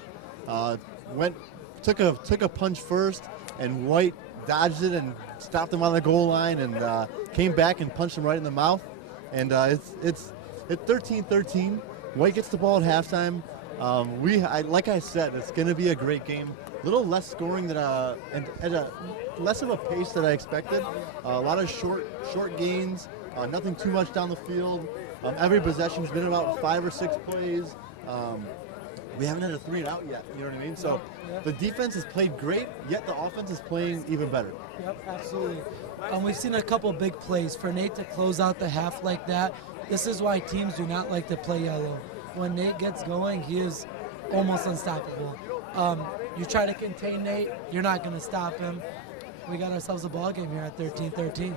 took a punch first, and White dodged it and stopped him on the goal line, and came back and punched him right in the mouth. And it's 13-13. White gets the ball at halftime. Like I said, it's going to be a great game. A little less scoring than and at a less of a pace that I expected. A lot of short gains. Nothing too much down the field. Every possession's been about 5 or 6 plays. We haven't had a 3 and out yet. You know what I mean? So the defense has played great, yet the offense is playing even better. Yep, absolutely. We've seen a couple big plays. For Nate to close out the half like that, this is why teams do not like to play yellow. When Nate gets going, he is almost unstoppable. You try to contain Nate, you're not going to stop him. We got ourselves a ball game here at 13-13.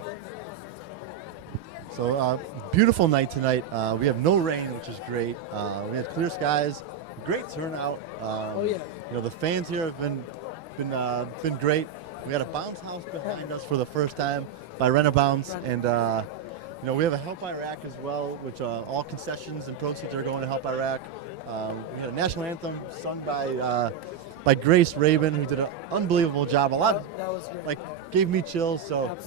So beautiful night tonight. We have no rain, which is great. We had clear skies, great turnout. Oh yeah. You know, the fans here have been great. We got a bounce house behind us for the first time by Rent-A-Bounce, and you know, we have a Help Iraq as well, which all concessions and proceeds are going to Help Iraq. We had a national anthem sung by Grace Rabin, who did an unbelievable job. That was great. Like, gave me chills. So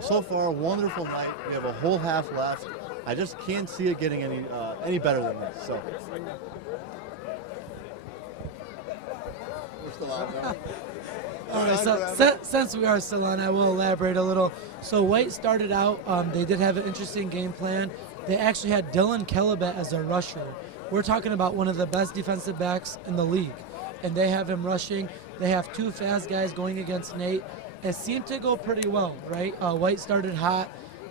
so far, wonderful night. We have a whole half left. I just can't see it getting any better than this. So we're still on now. All right, so since we are still on, I will elaborate a little. So White started out, they did have an interesting game plan. They actually had Dylan Kellebat as a rusher. We're talking about one of the best defensive backs in the league. And they have him rushing. They have 2 fast guys going against Nate. It seemed to go pretty well, right? White started hot.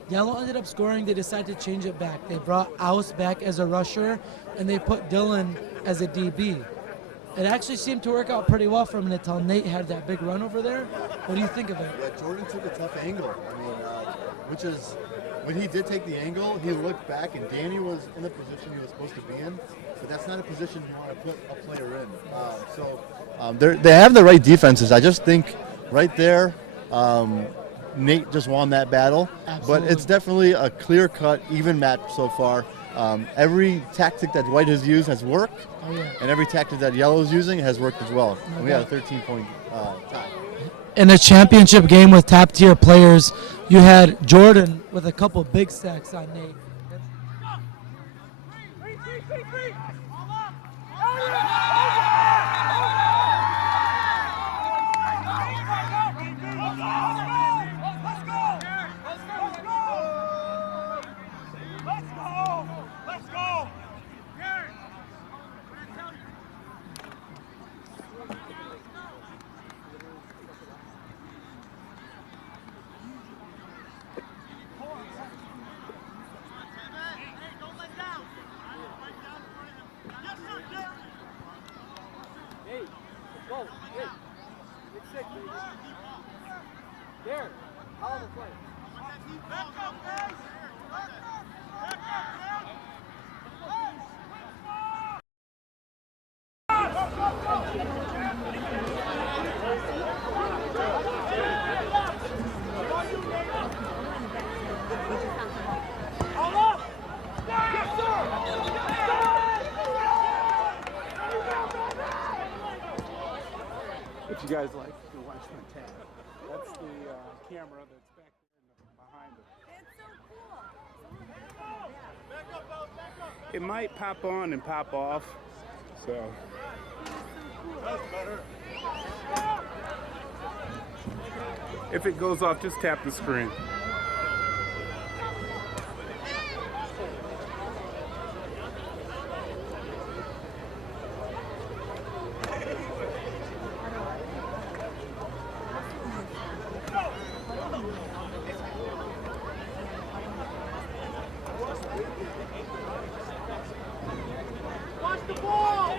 Yellow ended up scoring. They decided to change it back. They brought Aus back as a rusher, and they put Dylan as a DB. It actually seemed to work out pretty well for him until Nate had that big run over there. What do you think of it? Yeah, Jordan took a tough angle. I mean, which is, when he did take the angle, he looked back, and Danny was in the position he was supposed to be in. But that's not a position you want to put a player in. They have the right defenses. I just think right there, Nate just won that battle. Absolutely. But it's definitely a clear-cut, even match so far. Every tactic that White has used has worked, and every tactic that Yellow is using has worked as well. And we had a 13-point tie. In a championship game with top-tier players, you had Jordan with a couple big sacks on Nate. If you guys like to watch my tab, that's the camera that's back there behind it. It might pop on and pop off, so. That's better. If it goes off, just tap the screen. What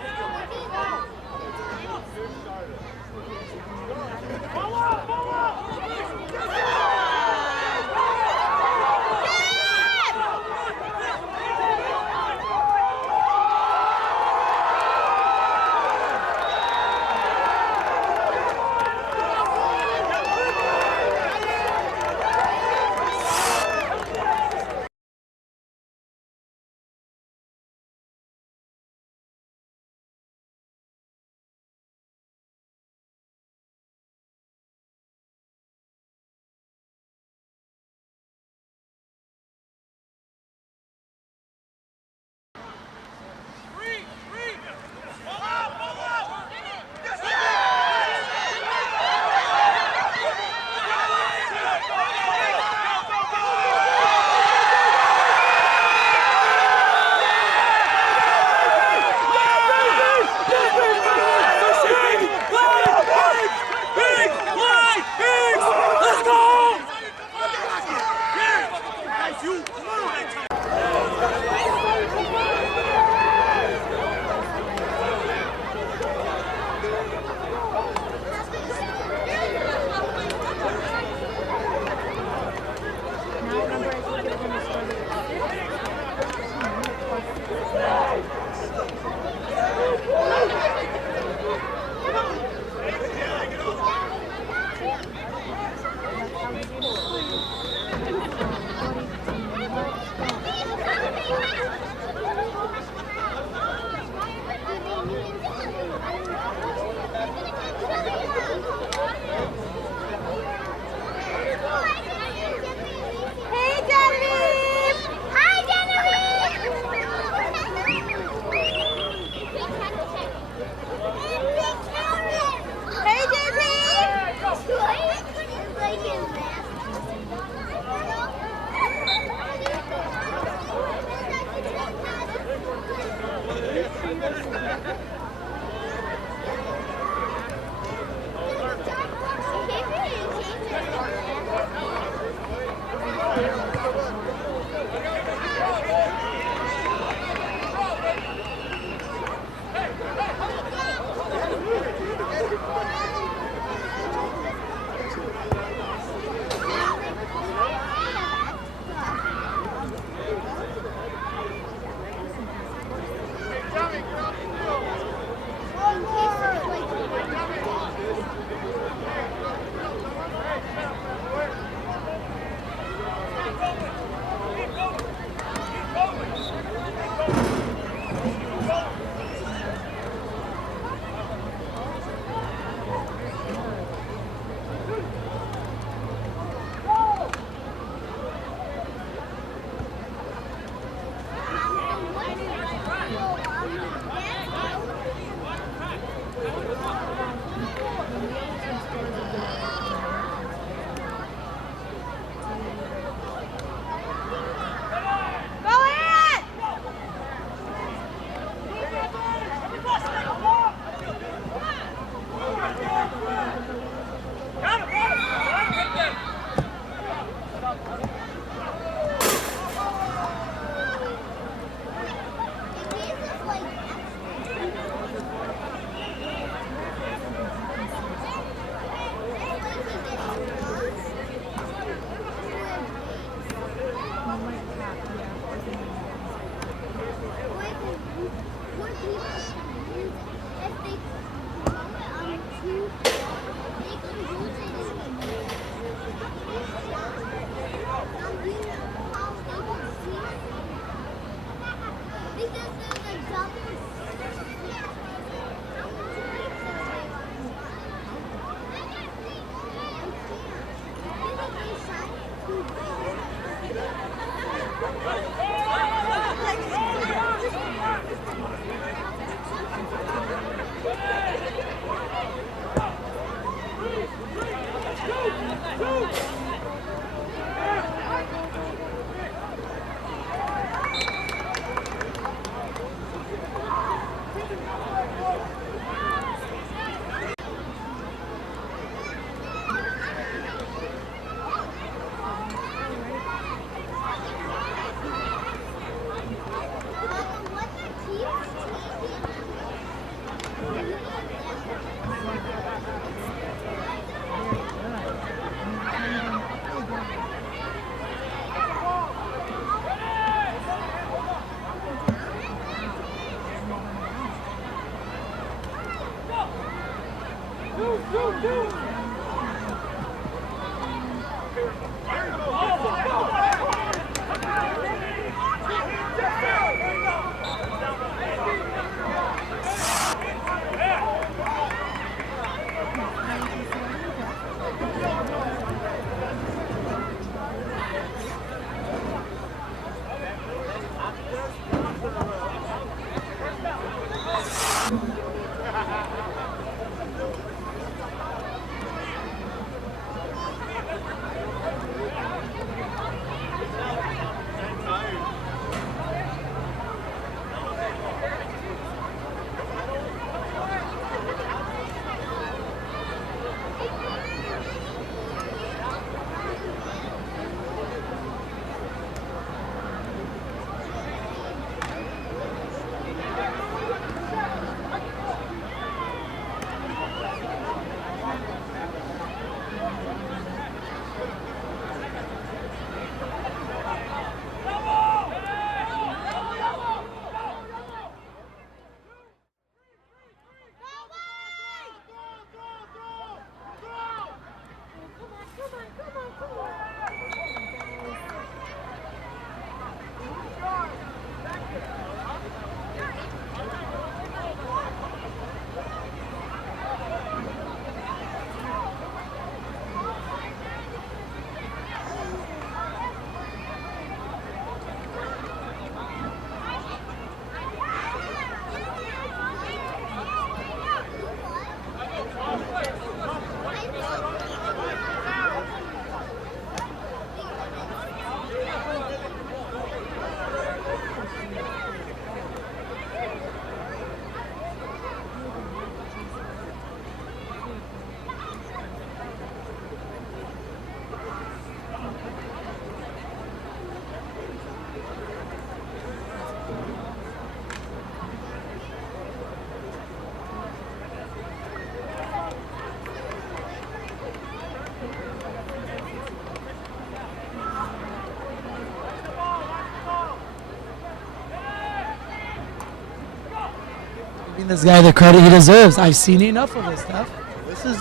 Giving this guy the credit he deserves. I've seen enough of this stuff. This is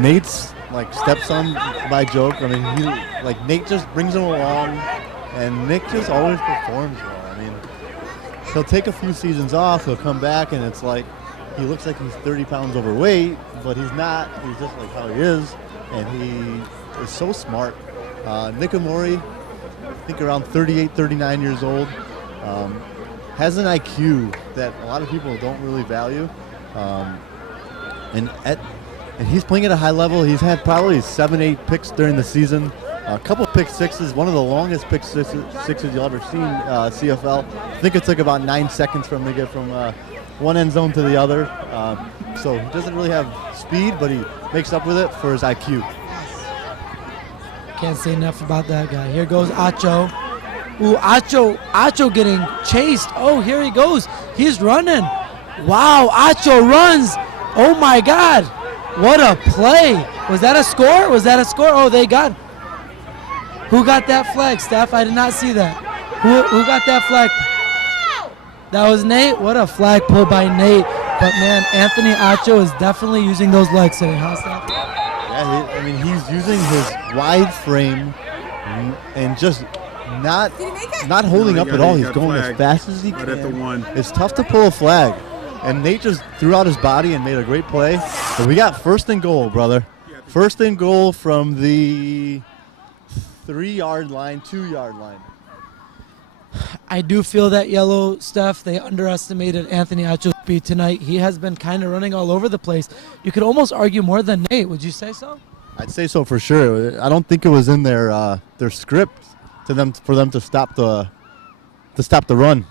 Nate's like stepson by joke. I mean, Nate just brings him along, and Nick just always performs well. I mean, he'll take a few seasons off, he'll come back, and it's like he looks like he's 30 pounds overweight, but he's not. He's just like how he is, and he is so smart. Nick Amori, I think around 38, 39 years old. Has an IQ that a lot of people don't really value, and he's playing at a high level. He's had probably 7-8 picks during the season, a couple pick sixes, one of the longest pick sixes you'll ever see in CFL. I think it took about 9 seconds for him to get from one end zone to the other. So he doesn't really have speed, but he makes up with it for his IQ. Can't say enough about that guy. Here goes Acho. Ooh, Acho getting chased. Oh, here he goes. He's running. Wow, Acho runs. Oh my God. What a play. Was that a score? Was that a score? Oh, they got. Who got that flag, Steph? I did not see that. Who got that flag? That was Nate. What a flag pull by Nate. But man, Anthony Acho is definitely using those legs today, huh, Steph? Yeah, I mean, he's using his wide frame and just not holding up at all. He's going as fast as he can. At the one. It's tough to pull a flag. And Nate just threw out his body and made a great play. But we got first and goal, brother. First and goal from the 3-yard line, 2-yard line. I do feel that yellow, Steph. They underestimated Anthony Acho's speed tonight. He has been kind of running all over the place. You could almost argue more than Nate. Would you say so? I'd say so for sure. I don't think it was in their script for them to stop the run.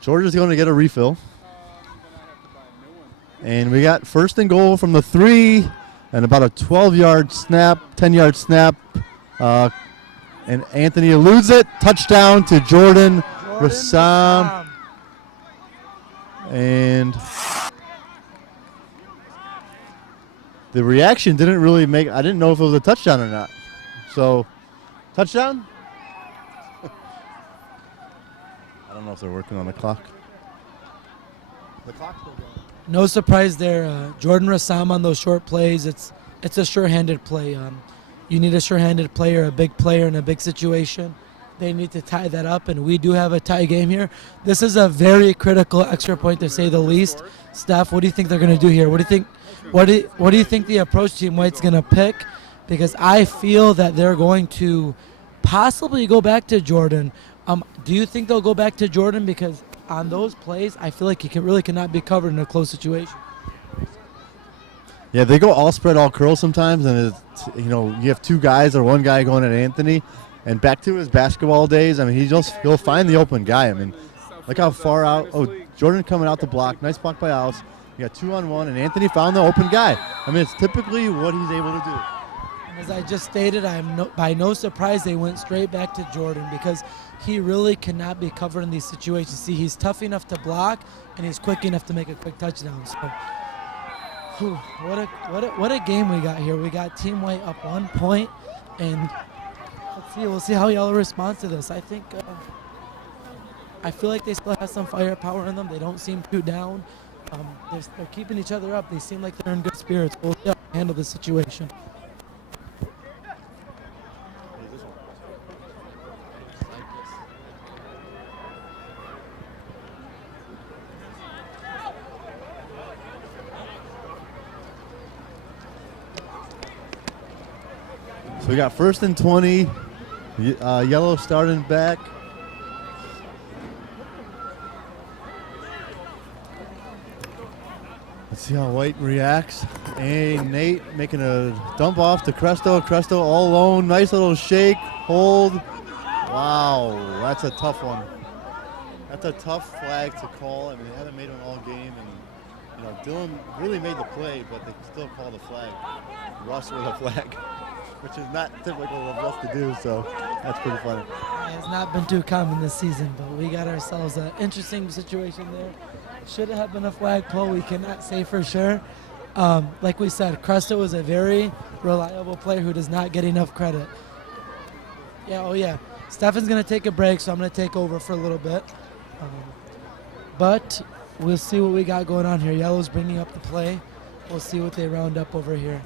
Georgia's going to get a refill. And we got first and goal from the 3 and about a 12-yard snap, 10-yard snap. And Anthony eludes it. Touchdown to Jordan Rassam. And the reaction didn't really make, I didn't know if it was a touchdown or not. So, touchdown? I don't know if they're working on the clock. The clock's still going. No surprise there. Jordan Rassam on those short plays. It's a sure-handed play. You need a sure-handed player, a big player in a big situation. They need to tie that up, and we do have a tie game here. This is a very critical extra point, to say the least. Steph, what do you think they're going to do here? What do you think? What do you think the approach Team White's going to pick? Because I feel that they're going to possibly go back to Jordan. Do you think they'll go back to Jordan? Because on those plays, I feel like he really cannot be covered in a close situation. Yeah, they go all spread, all curl sometimes, and it's, you have two guys or one guy going at Anthony. And back to his basketball days, I mean, he'll find the open guy. I mean, look how far out. Oh, Jordan coming out the block. Nice block by Alice. You got 2-on-1, and Anthony found the open guy. I mean, it's typically what he's able to do. And as I just stated, by no surprise they went straight back to Jordan, because he really cannot be covered in these situations. See, he's tough enough to block, and he's quick enough to make a quick touchdown. So, what a game we got here. We got Team White up 1 point, and we'll see how Yellow responds to this. I think, I feel like they still have some firepower in them. They don't seem too down. They're keeping each other up. They seem like they're in good spirits. We'll see how they handle the situation. So we got 1st and 20. Yellow starting back. Let's see how White reacts. And Nate making a dump off to Cresto. Cresto all alone. Nice little shake. Hold. Wow, that's a tough one. That's a tough flag to call. I mean, they haven't made one all game. And, Dylan really made the play, but they still call the flag. Russ with a flag, which is not typical of us to do, so that's pretty funny. It has not been too common this season, but we got ourselves an interesting situation there. Should it have been a flagpole? We cannot say for sure. Like we said, Cresto is a very reliable player who does not get enough credit. Yeah, Stefan's going to take a break, so I'm going to take over for a little bit. But we'll see what we got going on here. Yellow's bringing up the play. We'll see what they round up over here.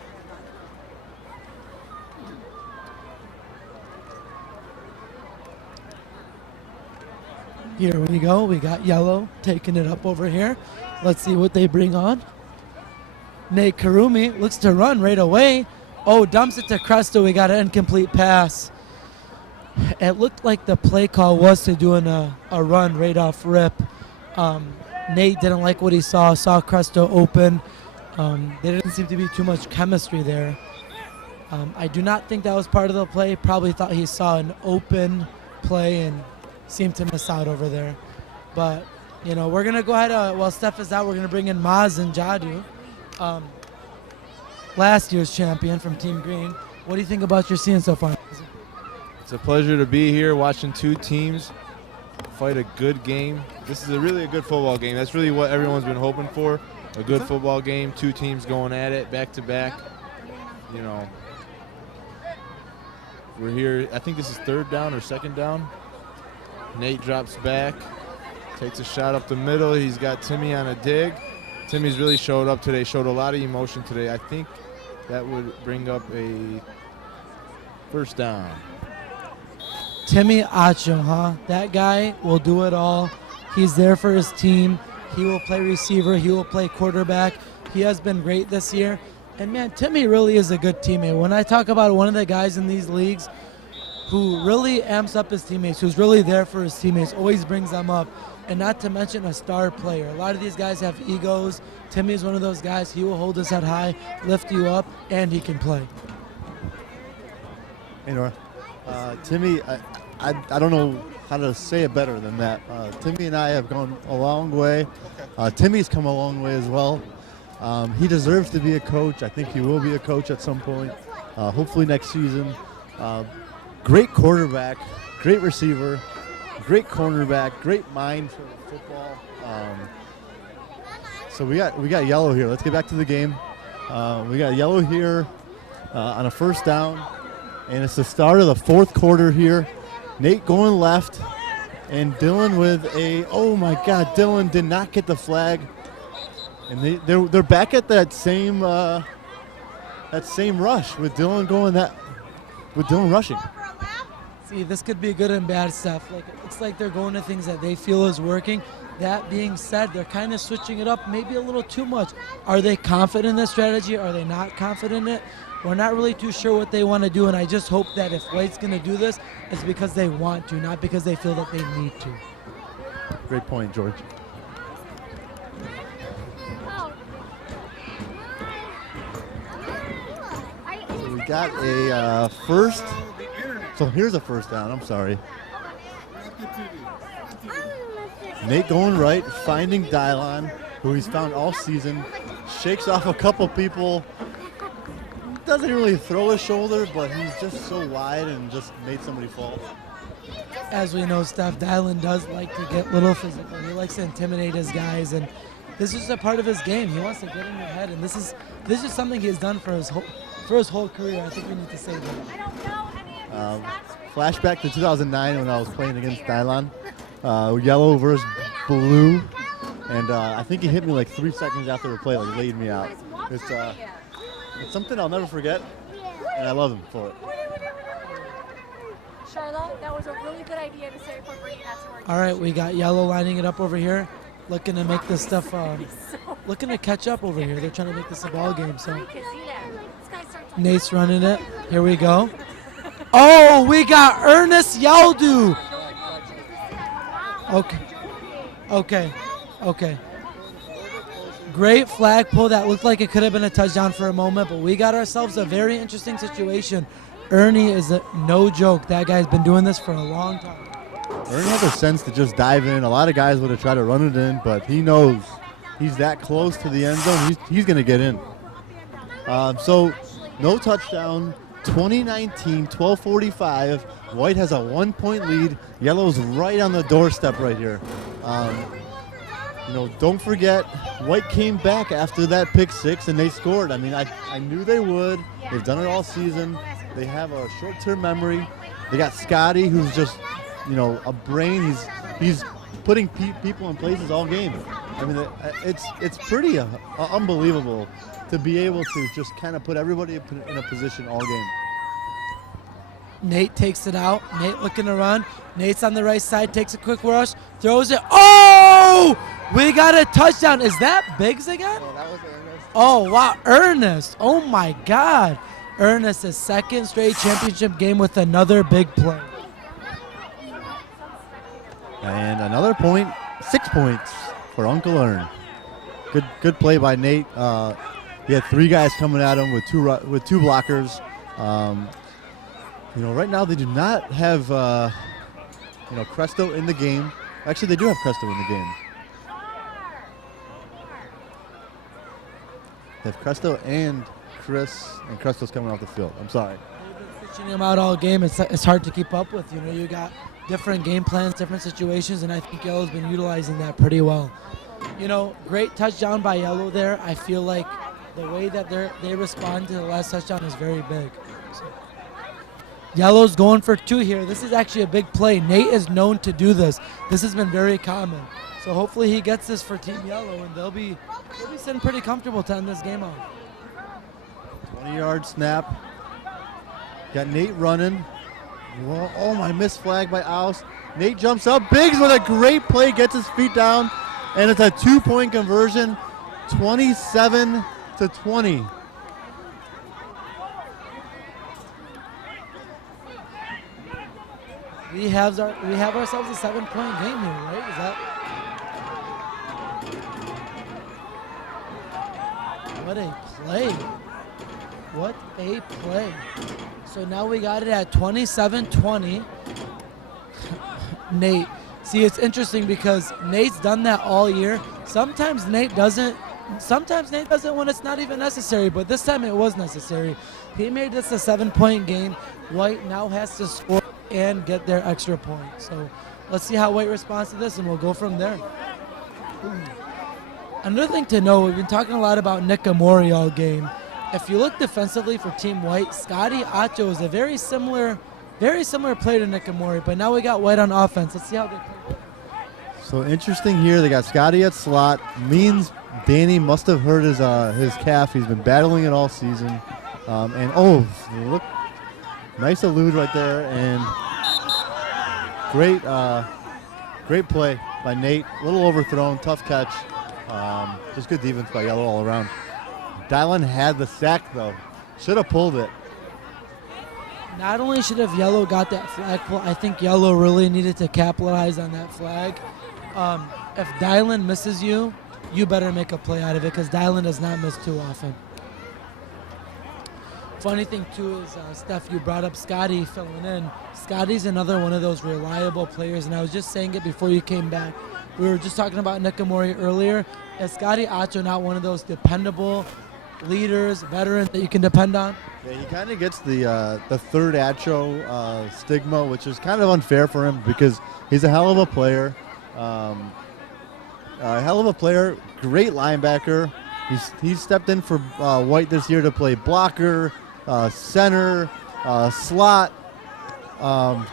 Here we go. We got Yellow taking it up over here. Let's see what they bring on. Nate Karumi looks to run right away. Oh, dumps it to Cresto. We got an incomplete pass. It looked like the play call was to doing a run right off rip. Nate didn't like what he saw Cresto open. There didn't seem to be too much chemistry there. I do not think that was part of the play. Probably thought he saw an open play and seemed to miss out over there. But, we're going to go ahead. While Steph is out, we're going to bring in Maz and Jadu, last year's champion from Team Green. What do you think about your seeing so far? It's a pleasure to be here watching two teams fight a good game. This is really a good football game. That's really what everyone's been hoping for, a good football game, two teams going at it back to back. We're here, I think this is 3rd down or 2nd down. Nate drops back, takes a shot up the middle. He's got Timmy on a dig. Timmy's really showed up today, showed a lot of emotion today. I think that would bring up a 1st down. Timmy Achum, huh? That guy will do it all. He's there for his team. He will play receiver. He will play quarterback. He has been great this year. And, man, Timmy really is a good teammate. When I talk about one of the guys in these leagues who really amps up his teammates, who's really there for his teammates, always brings them up, and not to mention a star player. A lot of these guys have egos. Timmy's one of those guys. He will hold his head high, lift you up, and he can play. Hey, Nora. Timmy, I don't know how to say it better than that. Timmy and I have gone a long way. Timmy's come a long way as well. He deserves to be a coach. I think he will be a coach at some point, hopefully next season. Great quarterback, great receiver, great cornerback, great mind for football. So we got Yellow here. Let's get back to the game. We got Yellow here on a 1st down, and it's the start of the 4th quarter here. Nate going left, and Dylan with oh my God, Dylan did not get the flag. And they're back at that same rush with Dylan rushing. See, this could be good and bad stuff. Like, it's like they're going to things that they feel is working. That being said, they're kind of switching it up maybe a little too much. Are they confident in this strategy? Are they not confident in it? We're not really too sure what they want to do, and I just hope that if White's going to do this, it's because they want to, not because they feel that they need to. Great point, George. So we got a first. So here's a first down. I'm sorry. Nate going right, finding Dylon, who he's found all season. Shakes off a couple people. Doesn't really throw his shoulder, but he's just so wide and just made somebody fall. As we know, Steph, Dylon does like to get a little physical. He likes to intimidate his guys, and this is a part of his game. He wants to get in your head, and this is something he's done for his whole career. I think we need to say that. Flashback to 2009 when I was playing against Dylon. Yellow versus blue, and I think he hit me like 3 seconds after the play, like laid me out. It's something I'll never forget, and I love him for it. Charlotte, that was a really good idea to say before bringing that to work. All right, we got Yellow lining it up over here, looking to make this stuff, looking to catch up over here. They're trying to make this a ball game, so Nate's running it. Here we go. Oh, we got Ernest Yaldu. Okay. Great flag pull. That looked like it could have been a touchdown for a moment, but we got ourselves a very interesting situation. Ernie is no joke. That guy's been doing this for a long time. Ernie has a sense to just dive in. A lot of guys would have tried to run it in, but he knows he's that close to the end zone. He's going to get in. So no touchdown. 2019, 12:45. White has a 1-point lead. Yellow's right on the doorstep right here. Don't forget, White came back after that pick six, and they scored. I mean, I knew they would. They've done it all season. They have a short-term memory. They got Scotty, who's just, a brain. He's putting people in places all game. I mean, it's pretty unbelievable to be able to just kind of put everybody in a position all game. Nate takes it out. Nate looking to run. Nate's on the right side, takes a quick rush, throws it. Oh! We got a touchdown. Is that Biggs again? Oh, that was Ernest. Oh, wow. Ernest. Oh, my God. Ernest's second straight championship game with another big play. And another point, 6 points for Uncle Ern. Good play by Nate. He had 3 guys coming at him with two blockers. Right now they do not have Cresto in the game. Actually, they do have Cresto in the game. They have Cresto and Chris, and Cresto's coming off the field. I'm sorry. They've been pitching him out all game. It's hard to keep up with. You got different game plans, different situations, and I think Yellow's been utilizing that pretty well. Great touchdown by Yellow there. I feel like the way that they respond to the last touchdown is very big. So. Yellow's going for 2 here. This is actually a big play. Nate is known to do this. This has been very common. So hopefully he gets this for Team Yellow, and they'll be sitting pretty comfortable to end this game off. 20-yard snap. Got Nate running. Whoa, oh my, missed flag by Oust. Nate jumps up. Biggs with a great play, gets his feet down, and it's a 2-point conversion, 27-20. We have ourselves a 7-point game here, right? Is that? What a play. What a play. So now we got it at 27-20. Nate. See, it's interesting because Nate's done that all year. Sometimes Nate doesn't when it's not even necessary, but this time it was necessary. He made this a 7-point game. White now has to score and get their extra point. So let's see how White responds to this, and we'll go from there. Another thing to know, we've been talking a lot about Nick Amori all game. If you look defensively for Team White, Scotty Acho is a very similar player to Nick Amori, but now we got White on offense. Let's see how they play. So interesting here. They got Scotty at slot. Means Danny must have hurt his calf. He's been battling it all season. And oh, look, nice elude right there, and great play by Nate. A little overthrown, tough catch. Just good defense by Yellow all around. Dylan had the sack though. Should have pulled it. Not only should have Yellow got that flag pull, I think Yellow really needed to capitalize on that flag. If Dylan misses you, you better make a play out of it because Dylan does not miss too often. Funny thing too is, Steph, you brought up Scotty filling in. Scotty's another one of those reliable players, and I was just saying it before you came back. We were just talking about Nikamori earlier. Is Scotty Acho not one of those dependable leaders, veterans that you can depend on? Yeah, he kind of gets the third Acho stigma, which is kind of unfair for him because he's a hell of a player. Great linebacker. He's stepped in for White this year to play blocker, center, slot.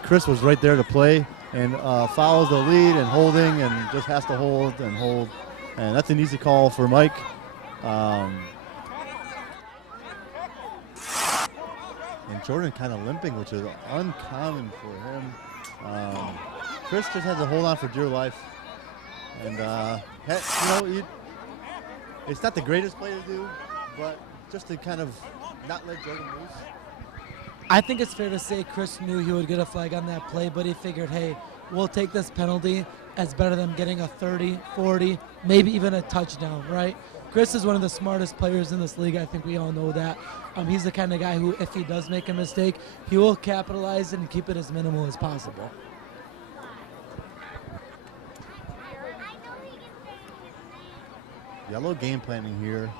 Chris was right there to play and follows the lead and holding and just has to hold. And that's an easy call for Mike. And Jordan kind of limping, which is uncommon for him. Chris just had to hold on for dear life. And, it's not the greatest play to do, but just to kind of not let Jordan loose. I think it's fair to say Chris knew he would get a flag on that play, but he figured, hey, we'll take this penalty. It's better than getting a 30, 40, maybe even a touchdown, right? Chris is one of the smartest players in this league. I think we all know that. He's the kind of guy who, if he does make a mistake, he will capitalize it and keep it as minimal as possible. Yellow game planning here.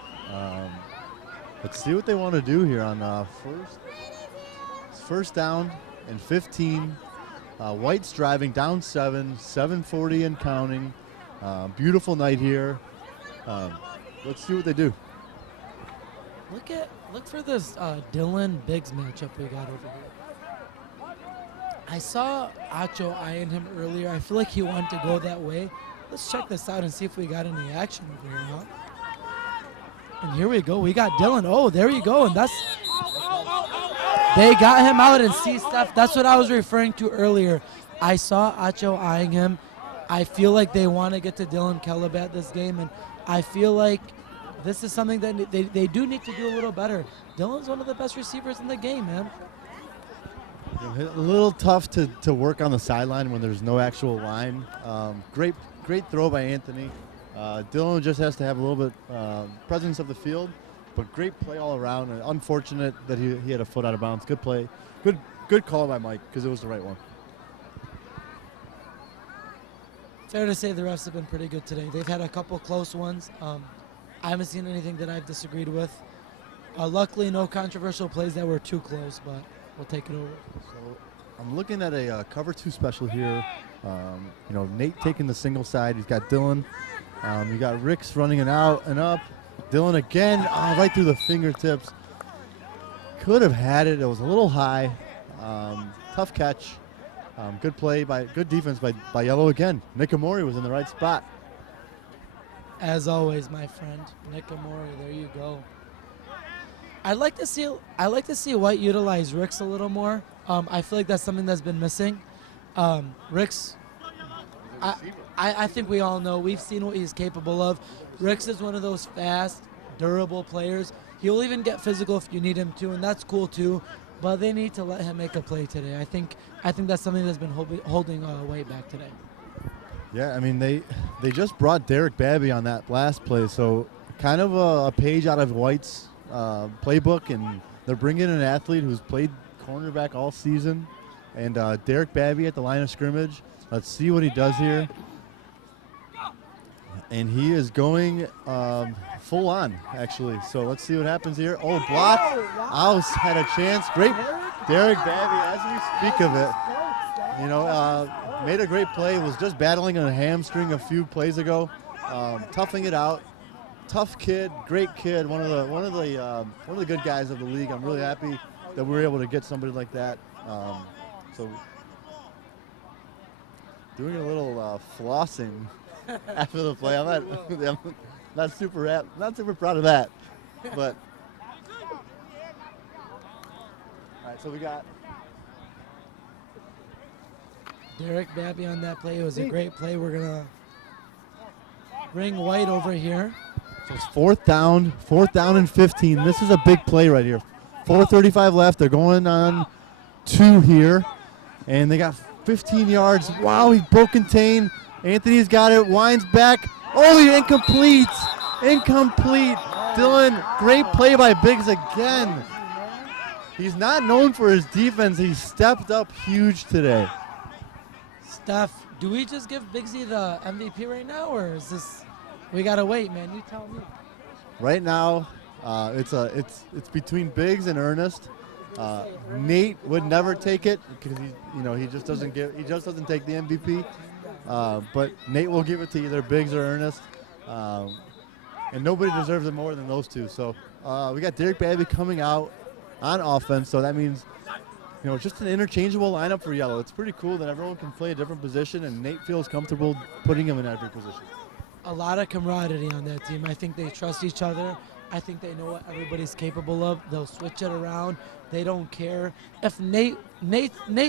Let's see what they want to do here on first down and 15. White's driving down 7:40 and counting. Beautiful night here. Let's see what they do. Look for this Dylan Biggs matchup we got over here. I saw Acho eyeing him earlier. I feel like he wanted to go that way. Let's check this out and see if we got any action over here, huh? And here we go. We got Dylan. Oh, there you go. And that's... They got him out, and see, Steph, that's what I was referring to earlier. I saw Acho eyeing him. I feel like they want to get to Dylan Calabat this game, and I feel like this is something that they do need to do a little better. Dylan's one of the best receivers in the game, man. A little tough to work on the sideline when there's no actual line. Great throw by Anthony. Dylan just has to have a little bit presence of the field, but great play all around. And unfortunate that he had a foot out of bounds. Good play. Good call by Mike because it was the right one. Fair to say the refs have been pretty good today. They've had a couple close ones. I haven't seen anything that I've disagreed with. Luckily, no controversial plays that were too close, but we'll take it over. So I'm looking at a cover 2 special here. Nate taking the single side. He's got Dylan. You got Ricks running an out and up. Dylan again, right through the fingertips. Could have had it. It was a little high. Tough catch. Good defense by Yellow again. Nikamori was in the right spot. As always, my friend, Nikamori. There you go. I'd like to see White utilize Ricks a little more. I feel like that's something that's been missing. Ricks, I think we all know, we've seen what he's capable of. Ricks is one of those fast, durable players. He'll even get physical if you need him to, and that's cool too. But they need to let him make a play today. I think that's something that's been holding White back today. Yeah, I mean they just brought Derek Babby on that last play, so kind of a page out of White's playbook, and they're bringing in an athlete who's played cornerback all season, and Derek Babby at the line of scrimmage. Let's see what he does here. And he is going full on, actually. So let's see what happens here. Oh, block. Aus had a chance. Great. Derek Babby, as we speak of it, made a great play. Was just battling a hamstring a few plays ago. Toughing it out. Tough kid, great kid. One of the good guys of the league. I'm really happy that we were able to get somebody like that. So doing a little flossing after the play. I'm not super proud of that, but all right. So we got Derek Babby on that play. It was a great play. We're gonna bring White over here. so it's fourth down and 15. This is a big play right here. 4:35 left. They're going on 2 here, and they got 15 yards. Wow, he's broke contain. Anthony's got it. Winds back. Oh, he's incomplete. Incomplete. Dylan, great play by Biggs again. He's not known for his defense. He stepped up huge today. Steph, do we just give Bigsy the MVP right now, or is this? We gotta wait, man. You tell me. Right now, it's between Biggs and Ernest. Nate would never take it because he just doesn't take the MVP. But Nate will give it to either Biggs or Ernest, and nobody deserves it more than those two. So we got Derek Babby coming out on offense. So that means just an interchangeable lineup for yellow. It's pretty cool that everyone can play a different position, and Nate feels comfortable putting him in every position. A lot of camaraderie on that team. I think they trust each other. I think they know what everybody's capable of. They'll switch it around. They don't care. If Nate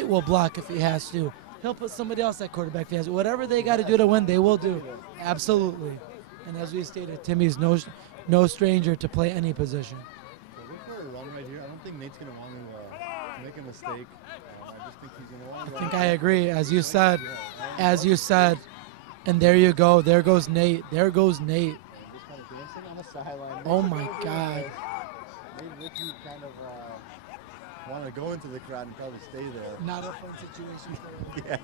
will block if he has to. He'll put somebody else at quarterback if he has to. Whatever they got to do to win, they will do. Absolutely. And as we stated, Timmy's no stranger to play any position. So look for a run right here. I don't think Nate's going to want to make a mistake. I just think he's going to want to I think I agree. As you said. And there you go. There goes Nate. There goes Nate. Just kind of dancing on the sideline. Oh, my God. Maybe Ricky kind of wanted to go into the crowd and probably stay there. Not a fun situation for him.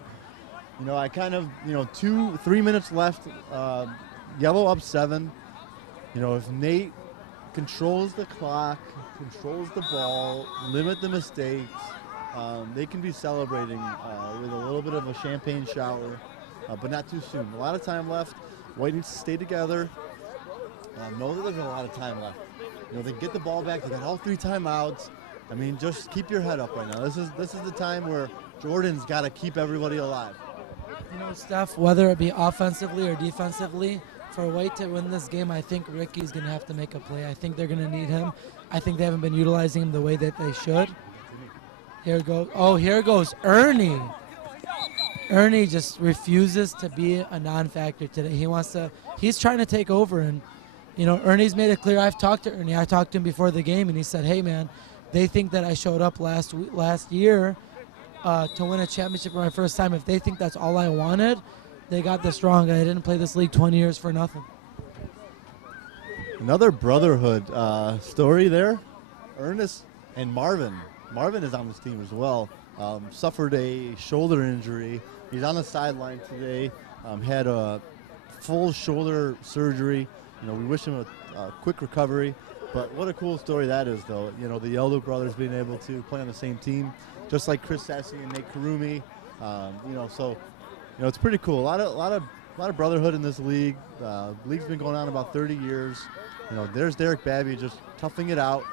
Yeah. I kind of, 3 minutes left. Yellow up 7. If Nate controls the clock, controls the ball, limit the mistakes, they can be celebrating with a little bit of a champagne shower. But not too soon. A lot of time left. White needs to stay together. Know that there's a lot of time left. They get the ball back. They got all 3 timeouts. I mean, just keep your head up right now. This is the time where Jordan's got to keep everybody alive. Steph, whether it be offensively or defensively, for White to win this game, I think Ricky's going to have to make a play. I think they're going to need him. I think they haven't been utilizing him the way that they should. Here goes. Oh, here goes Ernie. Ernie just refuses to be a non-factor today. He's trying to take over, and Ernie's made it clear. I've talked to Ernie. I talked to him before the game, and he said, "Hey, man, they think that I showed up last year to win a championship for my first time. If they think that's all I wanted, they got this wrong. I didn't play this league 20 years for nothing." Another brotherhood story there. Ernest and Marvin. Marvin is on this team as well. Suffered a shoulder injury. He's on the sideline today. Had a full shoulder surgery. We wish him a quick recovery. But what a cool story that is, though. The Yellow brothers being able to play on the same team, just like Chris Sassy and Nate Karumi. So it's pretty cool. A lot of brotherhood in this league. The league's been going on about 30 years. There's Derek Babby just toughing it out.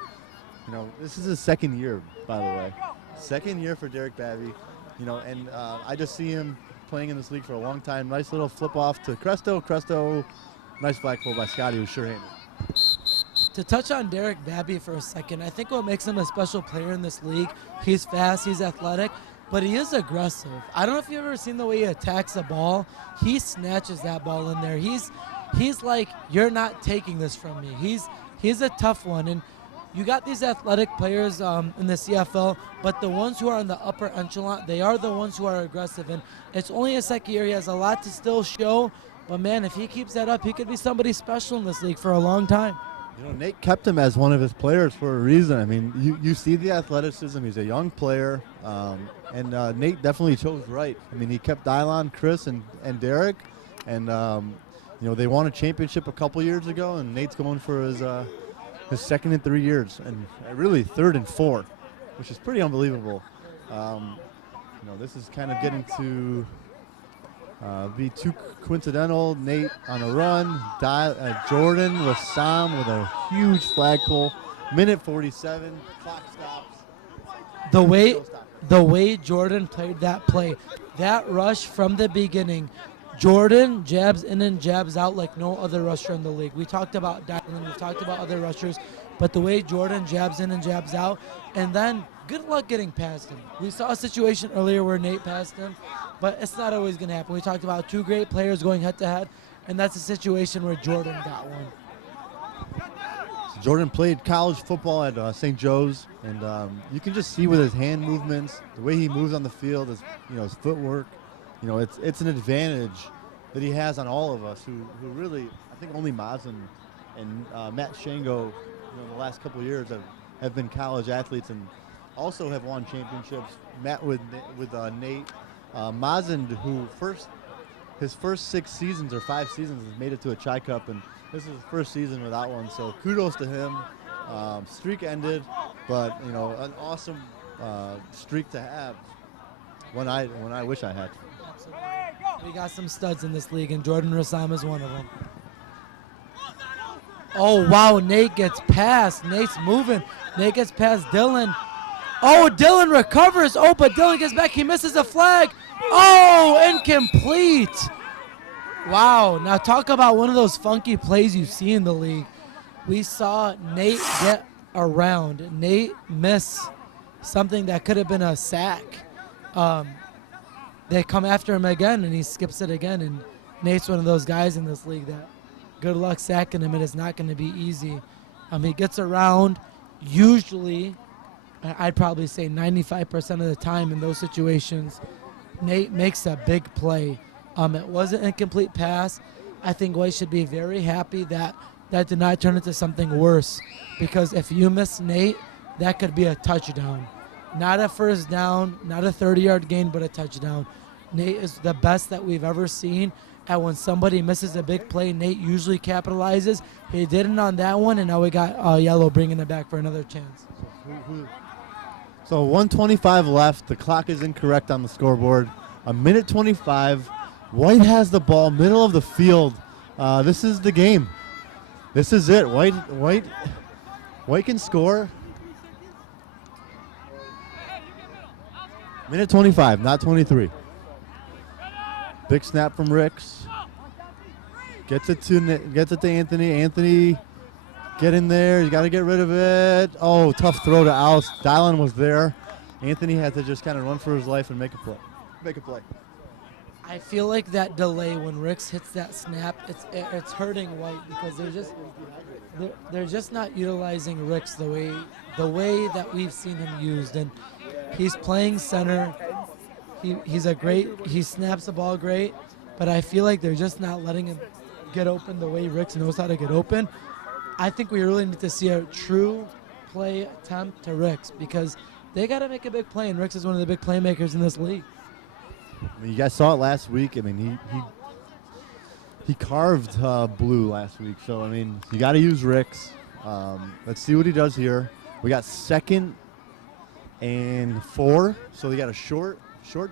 This is his second year, by the way. Second year for Derek Babby. And I just see him playing in this league for a long time. Nice little flip off to Cresto. Cresto, nice flag pull by Scotty, who's sure-handed. To touch on Derek Babby for a second, I think what makes him a special player in this league, he's fast, he's athletic, but he is aggressive. I don't know if you've ever seen the way he attacks a ball. He snatches that ball in there. He's like, you're not taking this from me. He's a tough one. And you got these athletic players in the CFL, but the ones who are in the upper echelon, they are the ones who are aggressive. And it's only his second year. He has a lot to still show. But, man, if he keeps that up, he could be somebody special in this league for a long time. Nate kept him as one of his players for a reason. I mean, you see the athleticism. He's a young player. And Nate definitely chose right. I mean, he kept Dylon, Chris, and Derek. And, they won a championship a couple years ago, and Nate's going for his second in 3 years, and really third and 4, which is pretty unbelievable. This is kind of getting to be too coincidental. Nate on a run. Jordan with Sam with a huge flagpole. Minute 47. Clock stops. the way Jordan played that play, that rush from the beginning, Jordan jabs in and jabs out like no other rusher in the league. We talked about Dylan, we've talked about other rushers, but the way Jordan jabs in and jabs out, and then good luck getting past him. We saw a situation earlier where Nate passed him, but it's not always going to happen. We talked about two great players going head-to-head, and that's a situation where Jordan got one. Jordan played college football at St. Joe's, and you can just see with his hand movements, the way he moves on the field, his footwork. It's an advantage that he has on all of us who really, I think only Mazen and Matt Shango, the last couple of years have been college athletes and also have won championships. Matt with Nate. Mazen, who his first 6 seasons or 5 seasons has made it to a Chy Cup, and this is his first season without one, so kudos to him. Streak ended, but an awesome streak to have when I wish I had. We got some studs in this league, and Jordan Rassam is one of them. Oh, wow, Nate gets past. Nate's moving. Nate gets past Dylan. Oh, Dylan recovers. Oh, but Dylan gets back. He misses a flag. Oh, incomplete. Wow, now talk about one of those funky plays you see in the league. We saw Nate get around. Nate miss something that could have been a sack. They come after him again, and he skips it again. And Nate's one of those guys in this league that good luck sacking him. It is not going to be easy. He gets around. Usually, I'd probably say 95% of the time in those situations, Nate makes a big play. It was an incomplete pass. I think White should be very happy that that did not turn into something worse, because if you miss Nate, that could be a touchdown. Not a first down, not a 30-yard gain, but a touchdown. Nate is the best that we've ever seen, and when somebody misses a big play, Nate usually capitalizes. He didn't on that one, and now we got Yellow bringing it back for another chance. So 1:25 left. The clock is incorrect on the scoreboard. 1:25. White has the ball, middle of the field. This is the game. This is it. White can score. 1:25, not 23. Big snap from Ricks. Gets it to Anthony. Anthony, get in there. You got to get rid of it. Oh, tough throw to Alice. Dylan was there. Anthony had to just kind of run for his life and make a play. I feel like that delay when Ricks hits that snap, it's hurting White, because they're just not utilizing Ricks the way that we've seen him used, and he's playing center. He snaps the ball great, but I feel like they're just not letting him get open the way Ricks knows how to get open. I think we really need to see a true play attempt to Ricks, because they got to make a big play, and Ricks is one of the big playmakers in this league. I mean, you guys saw it last week. I mean, he carved Blue last week. So, I mean, you got to use Ricks. Let's see what he does here. We got 2nd and 4. So they got a short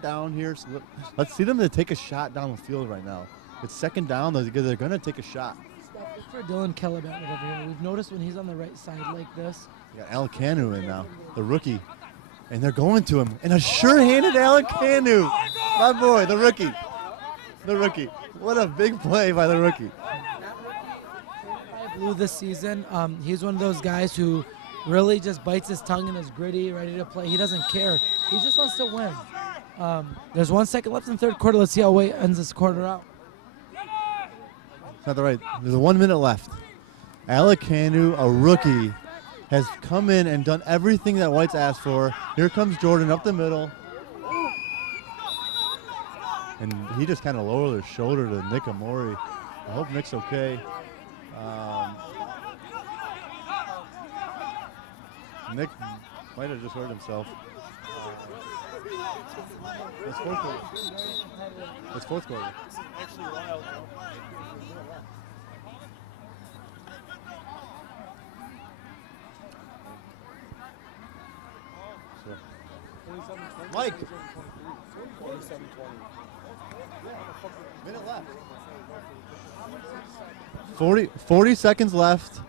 down here. So let's see them to take a shot down the field right now. It's 2nd down. They're going to take a shot. Look for Dylan Kellebat over here. We've noticed when he's on the right side like this. You got Alakanu in now, the rookie. And they're going to him. And a sure-handed Alakanu. My boy, the rookie. The rookie. What a big play by the rookie. Blue this season. He's one of those guys who really just bites his tongue and is gritty, ready to play. He doesn't care. He just wants to win. There's 1 second left in the third quarter. Let's see how White ends this quarter out. It's not the right. There's 1 minute left. Alakanu, a rookie, has come in and done everything that White's asked for. Here comes Jordan up the middle. And he just kind of lowered his shoulder to Nick Amori. I hope Nick's okay. Nick might have just hurt himself. It's fourth quarter. It's fourth quarter. Mike. Minute left. 40 seconds left.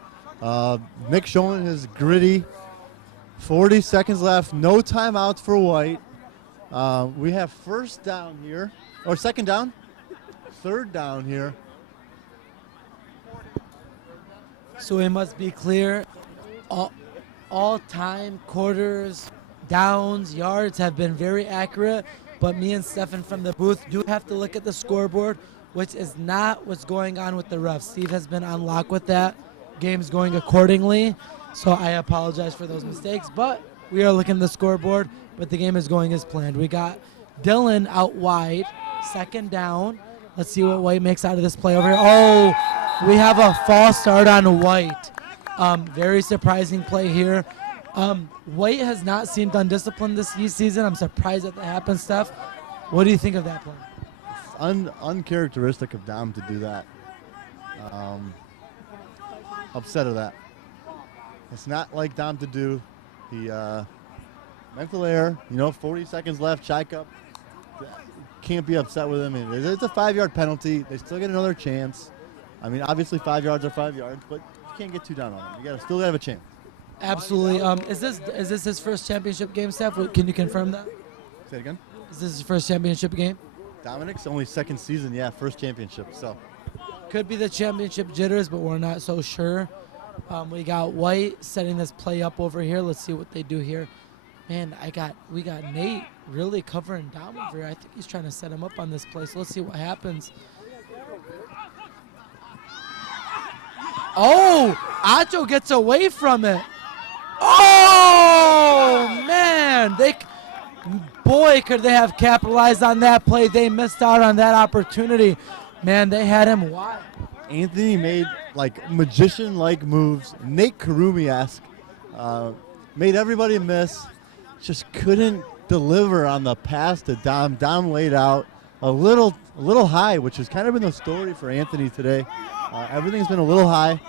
Nick showing his gritty. 40 seconds left. No timeouts for White. We have first down here, or second down, third down here. So it must be clear, all time, quarters, downs, yards have been very accurate, but me and Stefan from the booth do have to look at the scoreboard, which is not what's going on with the refs. Steve has been on lock with that. Game's going accordingly, so I apologize for those mistakes, but we are looking at the scoreboard, but the game is going as planned. We got Dylan out wide, second down. Let's see what White makes out of this play over here. Oh, we have a false start on White. Very surprising play here. White has not seemed undisciplined this season. I'm surprised that happened, Steph. What do you think of that play? Uncharacteristic of Dom to do that. Upset of that. It's not like Dom to do. He mental error. 40 seconds left. Chy Cup. Can't be upset with him. It's a 5-yard penalty. They still get another chance. I mean, obviously 5 yards are 5 yards, but you can't get too down on him. You still have a chance. Absolutely. Is this his first championship game, Steph? Can you confirm that? Say it again. Is this his first championship game? Dominic's only second season, first championship. So could be the championship jitters, but we're not so sure. We got White setting this play up over here. Let's see what they do here. Man, we got Nate really covering Dom over here. I think he's trying to set him up on this play. So let's see what happens. Oh, Acho gets away from it. Oh man, boy, could they have capitalized on that play. They missed out on that opportunity. Man, they had him wide. Anthony made magician-like moves, Nate Karumi-esque, made everybody miss. Just couldn't deliver on the pass to Dom. Dom laid out a little high, which has kind of been the story for Anthony today. Everything's been a little high.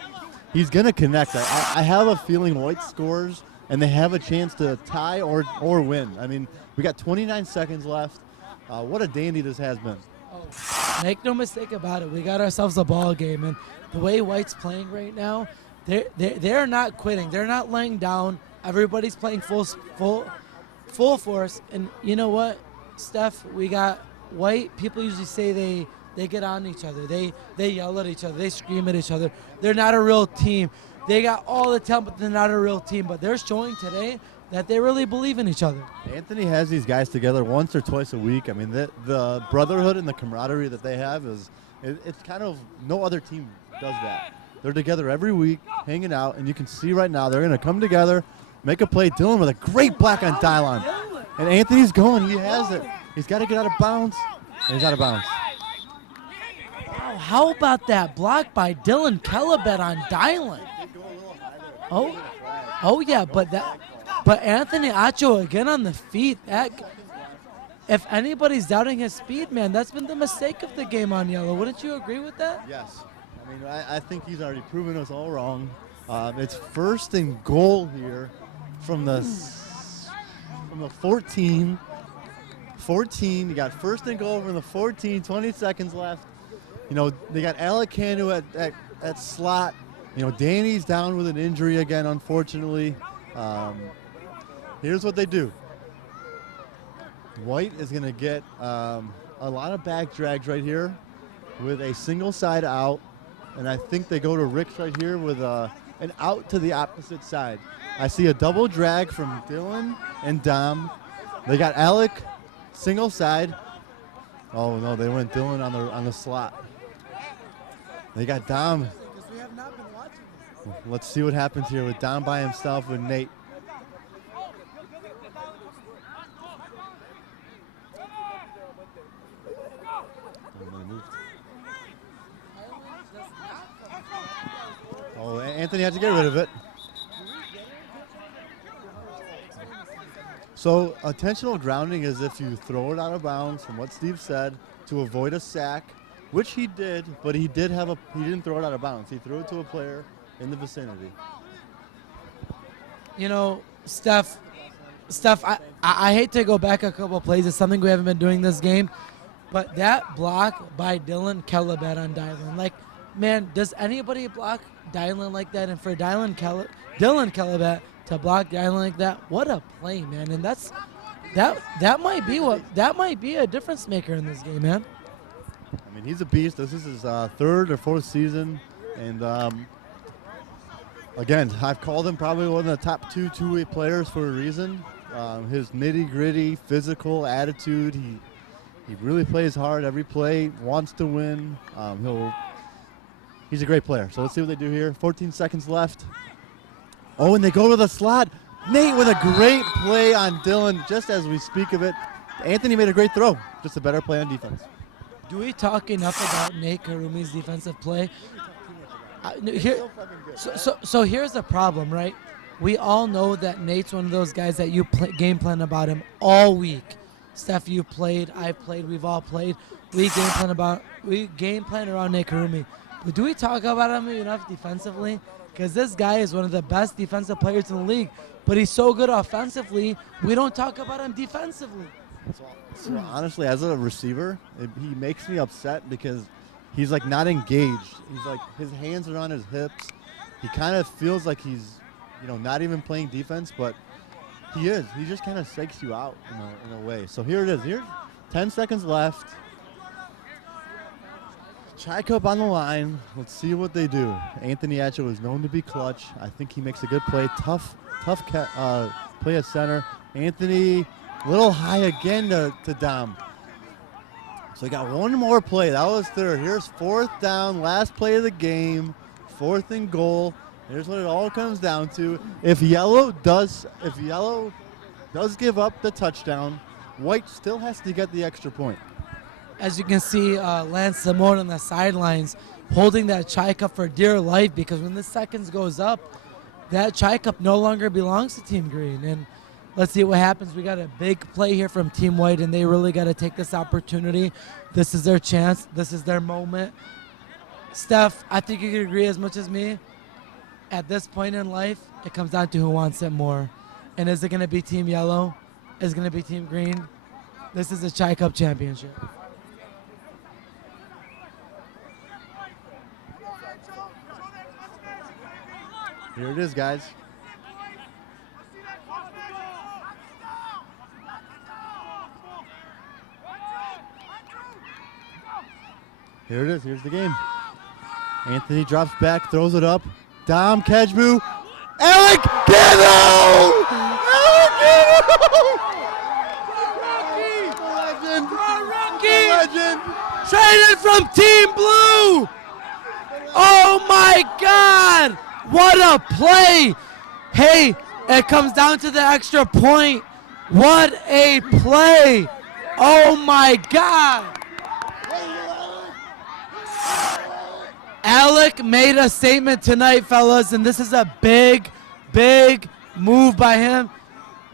He's going to connect. I have a feeling White scores, and they have a chance to tie or win. I mean, we got 29 seconds left. What a dandy this has been. Make no mistake about it. We got ourselves a ball game, and the way White's playing right now, they're not quitting. They're not laying down. Everybody's playing full force. And you know what, Steph? We got White. People usually say they get on each other. They yell at each other. They scream at each other. They're not a real team. They got all the talent, but they're not a real team. But they're showing today that they really believe in each other. Anthony has these guys together once or twice a week. I mean, the brotherhood and the camaraderie that they have it's kind of no other team does that. They're together every week, hanging out, and you can see right now they're going to come together, make a play. Dylan with a great block on Dylon. And Anthony's going. He has it. He's got to get out of bounds, and he's out of bounds. Wow, how about that block by Dylan Kelebet on Dylan? Oh yeah, but Anthony Acho again on the feet. If anybody's doubting his speed, man, that's been the mistake of the game on yellow. Wouldn't you agree with that? Yes. I mean, I think he's already proven us all wrong. It's first and goal here from the 14. 14. You got first and goal from the 14. 20 seconds left. They got Alicanu at slot. Danny's down with an injury again, unfortunately. Here's what they do. White is going to get a lot of back drags right here with a single side out. And I think they go to Ricks right here with an out to the opposite side. I see a double drag from Dylan and Dom. They got Alec, single side. Oh, no, they went Dylan on the slot. They got Dom. Let's see what happens here with Dom by himself with Nate. Oh, Anthony had to get rid of it. So intentional grounding is if you throw it out of bounds, from what Steve said, to avoid a sack, which he did, but he didn't throw it out of bounds. He threw it to a player in the vicinity. Steph, I hate to go back a couple plays. It's something we haven't been doing this game, but that block by Dylan Kelebet on Dylan, man, does anybody block Dylan like that? And for Dylan Kelebet to block Dylan like that, what a play, man. And that might be a difference maker in this game, man. I mean, he's a beast. This is his third or fourth season, and again, I've called him probably one of the top two-way players for a reason. His nitty-gritty physical attitude. He really plays hard every play. Wants to win. He's a great player. So let's see what they do here. 14 seconds left. Oh, and they go to the slot. Nate with a great play on Dylan. Just as we speak of it, Anthony made a great throw. Just a better play on defense. Do we talk enough about Nate Karumi's defensive play? So here's the problem, right? We all know that Nate's one of those guys that you game plan about him all week. Steph, you played, I've played, we've all played. We game plan around Nate Karumi. But do we talk about him enough defensively? Because this guy is one of the best defensive players in the league, but he's so good offensively, we don't talk about him defensively. So honestly, as a receiver, he makes me upset because he's like not engaged. He's like, his hands are on his hips. He kind of feels like he's, not even playing defense, but he is. He just kind of psychs you out in a way. So here it is. Here's 10 seconds left. Chy Cup on the line. Let's see what they do. Anthony Atcho is known to be clutch. I think he makes a good play. Tough play at center. Anthony, a little high again to Dom. So he got one more play. That was third. Here's fourth down, last play of the game, 4th and goal. Here's what it all comes down to. If yellow does give up the touchdown, white still has to get the extra point. As you can see, Lance Simone on the sidelines holding that Chy Cup for dear life, because when the seconds goes up, that Chy Cup no longer belongs to Team Green. And let's see what happens. We got a big play here from Team White, and they really got to take this opportunity. This is their chance. This is their moment. Steph, I think you could agree as much as me. At this point in life, it comes down to who wants it more. And is it going to be Team Yellow? Is it going to be Team Green? This is a Chy Cup championship. Here it is, guys. Here it is. Here's the game. Anthony drops back, throws it up. Dom Kejbu. Alec Gano! Alec Gano! Rookie! Legend! Traded from Team Blue! Oh my God! What a play! Hey, it comes down to the extra point. What a play! Oh my God! Alec made a statement tonight, fellas, and this is a big, big move by him.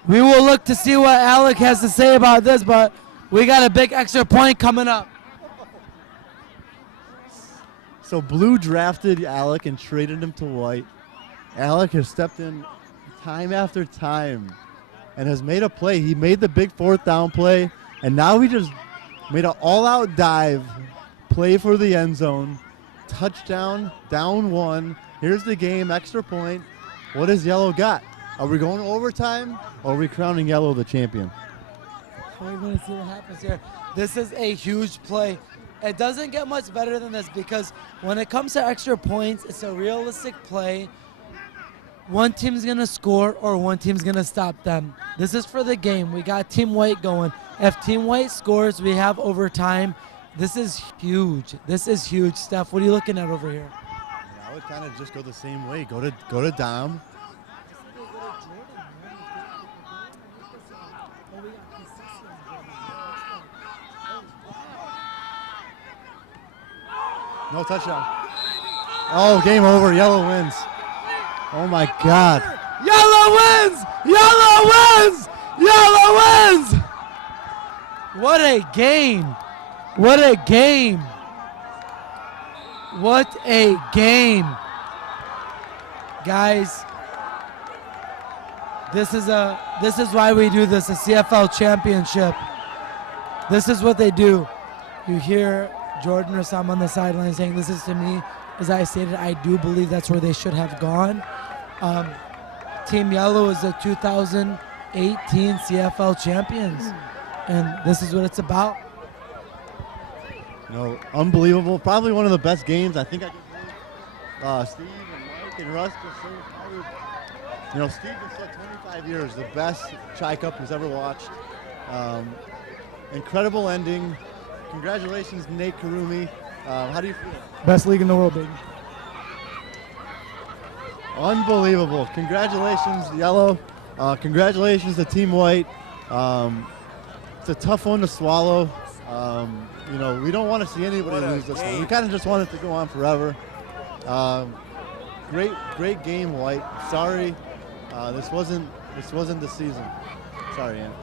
We will look to see what Alec has to say about this, but we got a big extra point coming up. So Blue drafted Alec and traded him to White. Alec has stepped in time after time and has made a play. He made the big 4th down play, and now he just made an all-out dive, play for the end zone. Touchdown, down 1. Here's the game, extra point. What has Yellow got? Are we going to overtime, or are we crowning Yellow the champion? We're going to see what happens here. This is a huge play. It doesn't get much better than this, because when it comes to extra points, it's a realistic play. One team's going to score or one team's going to stop them. This is for the game. We got Team White going. If Team White scores, we have overtime. This is huge. This is huge. Steph, what are you looking at over here? I would kind of just go the same way. Go to Dom. No touchdown. Oh, game over. Yellow wins. Oh my God. Yellow wins! Yellow wins! Yellow wins! What a game. What a game. What a game. Guys, this is why we do this, a CFL championship. This is what they do. You hear Jordan or some on the sideline saying, this is to me, as I stated, I do believe that's where they should have gone. Team Yellow is a 2000 18 CFL champions, and this is what it's about. You know, unbelievable. Probably one of the best games. I think I just heard Steve and Mike and Russ just say probably, you know, Steve just said 25 years, the best Chy Cup he's ever watched. Incredible ending. Congratulations, Nate Karumi. How do you feel? Best league in the world, baby. Unbelievable. Congratulations, Yellow. Congratulations to Team White. It's a tough one to swallow. You know, we don't want to see anybody lose this one. We kind of just want it to go on forever. Great game, White. Sorry, this wasn't the season. Sorry, Ann.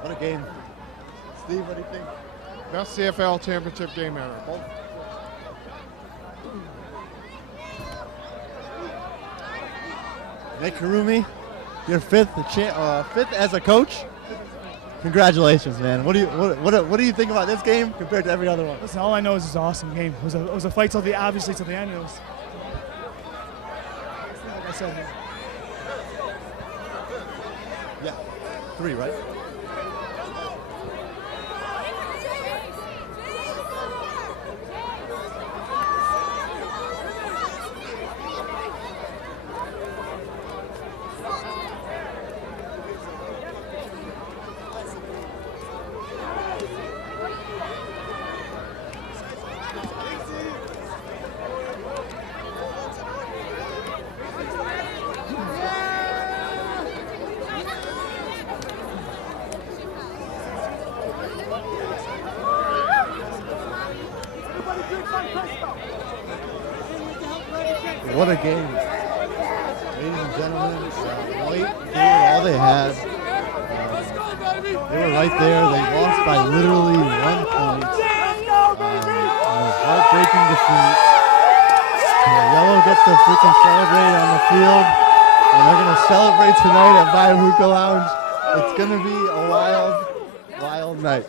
What a game. Steve, what do you think? Best CFL championship game ever. Nick Karumi, you're fifth as a coach. Congratulations, man. What do you think about this game compared to every other one? Listen, all I know is it's an awesome game. It was a fight till the end. It was like I said. Yeah, 3, right? What a game. Ladies and gentlemen, White did all they had. They were right there. They lost by literally 1 point. Heartbreaking defeat. Yellow gets to freaking celebrate on the field. And they're going to celebrate tonight at Via Hookah Lounge. It's going to be a wild, wild night.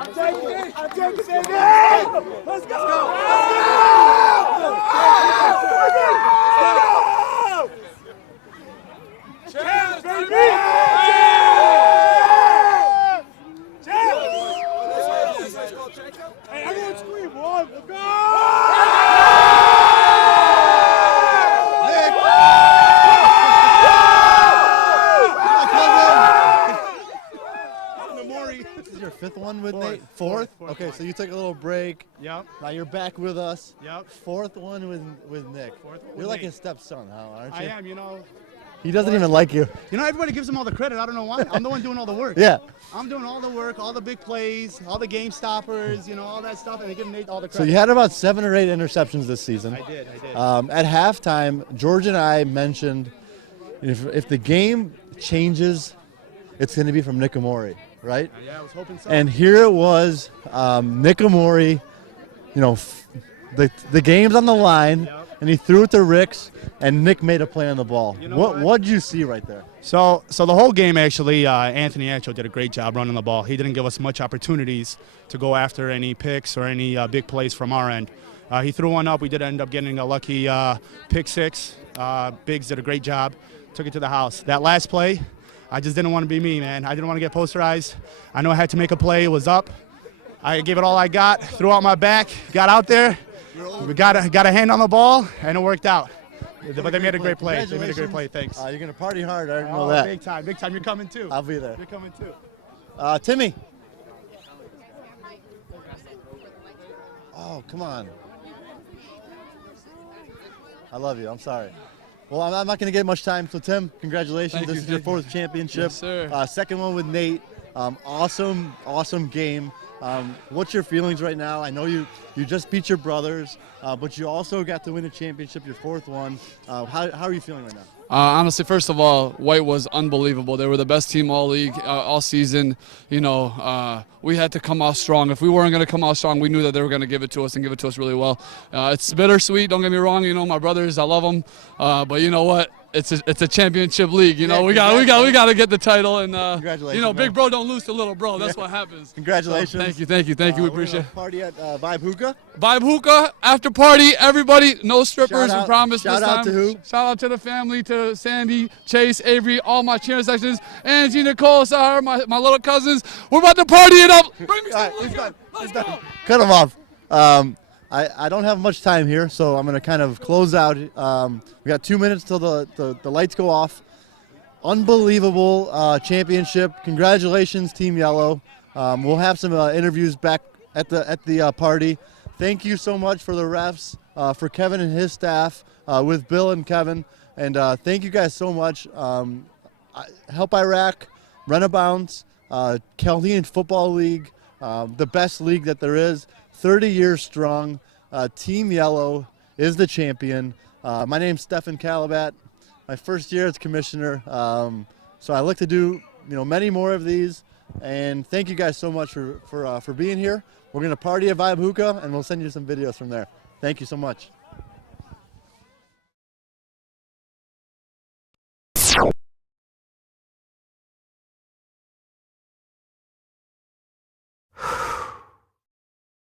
I'm taking it. Let's go. Champs, baby! Hey, everyone scream. 1, let's go! This is your 5th one with Nate? 4th? Okay, so you took a little break. Yep. Now you're back with us. Yep. 4th one with Nick. You're like his stepson, aren't you? I am, you know. He doesn't even like you. You know, everybody gives him all the credit. I don't know why. I'm the one doing all the work. Yeah. I'm doing all the work, all the big plays, all the game stoppers, you know, all that stuff, and they give Nate all the credit. So you had about 7 or 8 interceptions this season. I did. At halftime, George and I mentioned if the game changes, it's going to be from Nick Amori, right? Yeah, I was hoping so. And here it was, Nick Amori, you know, the game's on the line, and he threw it to Ricks, and Nick made a play on the ball. You know What did you see right there? So the whole game, actually, Anthony Ancho did a great job running the ball. He didn't give us much opportunities to go after any picks or any big plays from our end. He threw one up. We did end up getting a lucky pick 6. Biggs did a great job. Took it to the house. That last play, I just didn't want to be me, man. I didn't want to get posterized. I know I had to make a play. It was up. I gave it all I got, threw out my back, got out there. We got a hand on the ball, and it worked out. But they made a great play. They made a great play. Thanks. You're going to party hard. I know that. Big time. Big time. You're coming, too. I'll be there. You're coming, too. Timmy. Oh, come on. I love you. I'm sorry. Well, I'm not going to get much time. So, Tim, congratulations. This is your 4th championship. Yes, sir. 2nd one with Nate. Awesome game. What's your feelings right now? I know you just beat your brothers, but you also got to win a championship, your fourth one. How are you feeling right now? Honestly, first of all, White was unbelievable. They were the best team all league, all season. You know, we had to come out strong. If we weren't going to come out strong, we knew that they were going to give it to us and give it to us really well. It's bittersweet. Don't get me wrong. You know, my brothers, I love them. But you know what? It's a championship league. You know, we got to get the title. And Congratulations, you know, man. big bro don't lose to little bro. That's what happens. Congratulations. So, thank you. We appreciate it. Party at Vibe Hookah. Vibe Hookah, after party, everybody, no strippers, we promise this time. Shout out to who? Shout out to the family, to Sandy, Chase, Avery, all my cheering sections, Angie, Nicole, Sahar, my little cousins. We're about to party it up. Bring me some liquor. Let's go. Cut him off. I don't have much time here, so I'm going to kind of close out. We got 2 minutes till the lights go off. Unbelievable championship. Congratulations, Team Yellow. We'll have some interviews back at the party. Thank you so much for the refs, for Kevin and his staff, with Bill and Kevin. And thank you guys so much. Help Iraq, Renabounce, Chaldean Football League, the best league that there is, 30 years strong. Team Yellow is the champion. My name's Stefan Calabat. My first year as commissioner. So I look to do many more of these. And thank you guys so much for being here. We're going to party at Vibe Hookah, and we'll send you some videos from there. Thank you so much.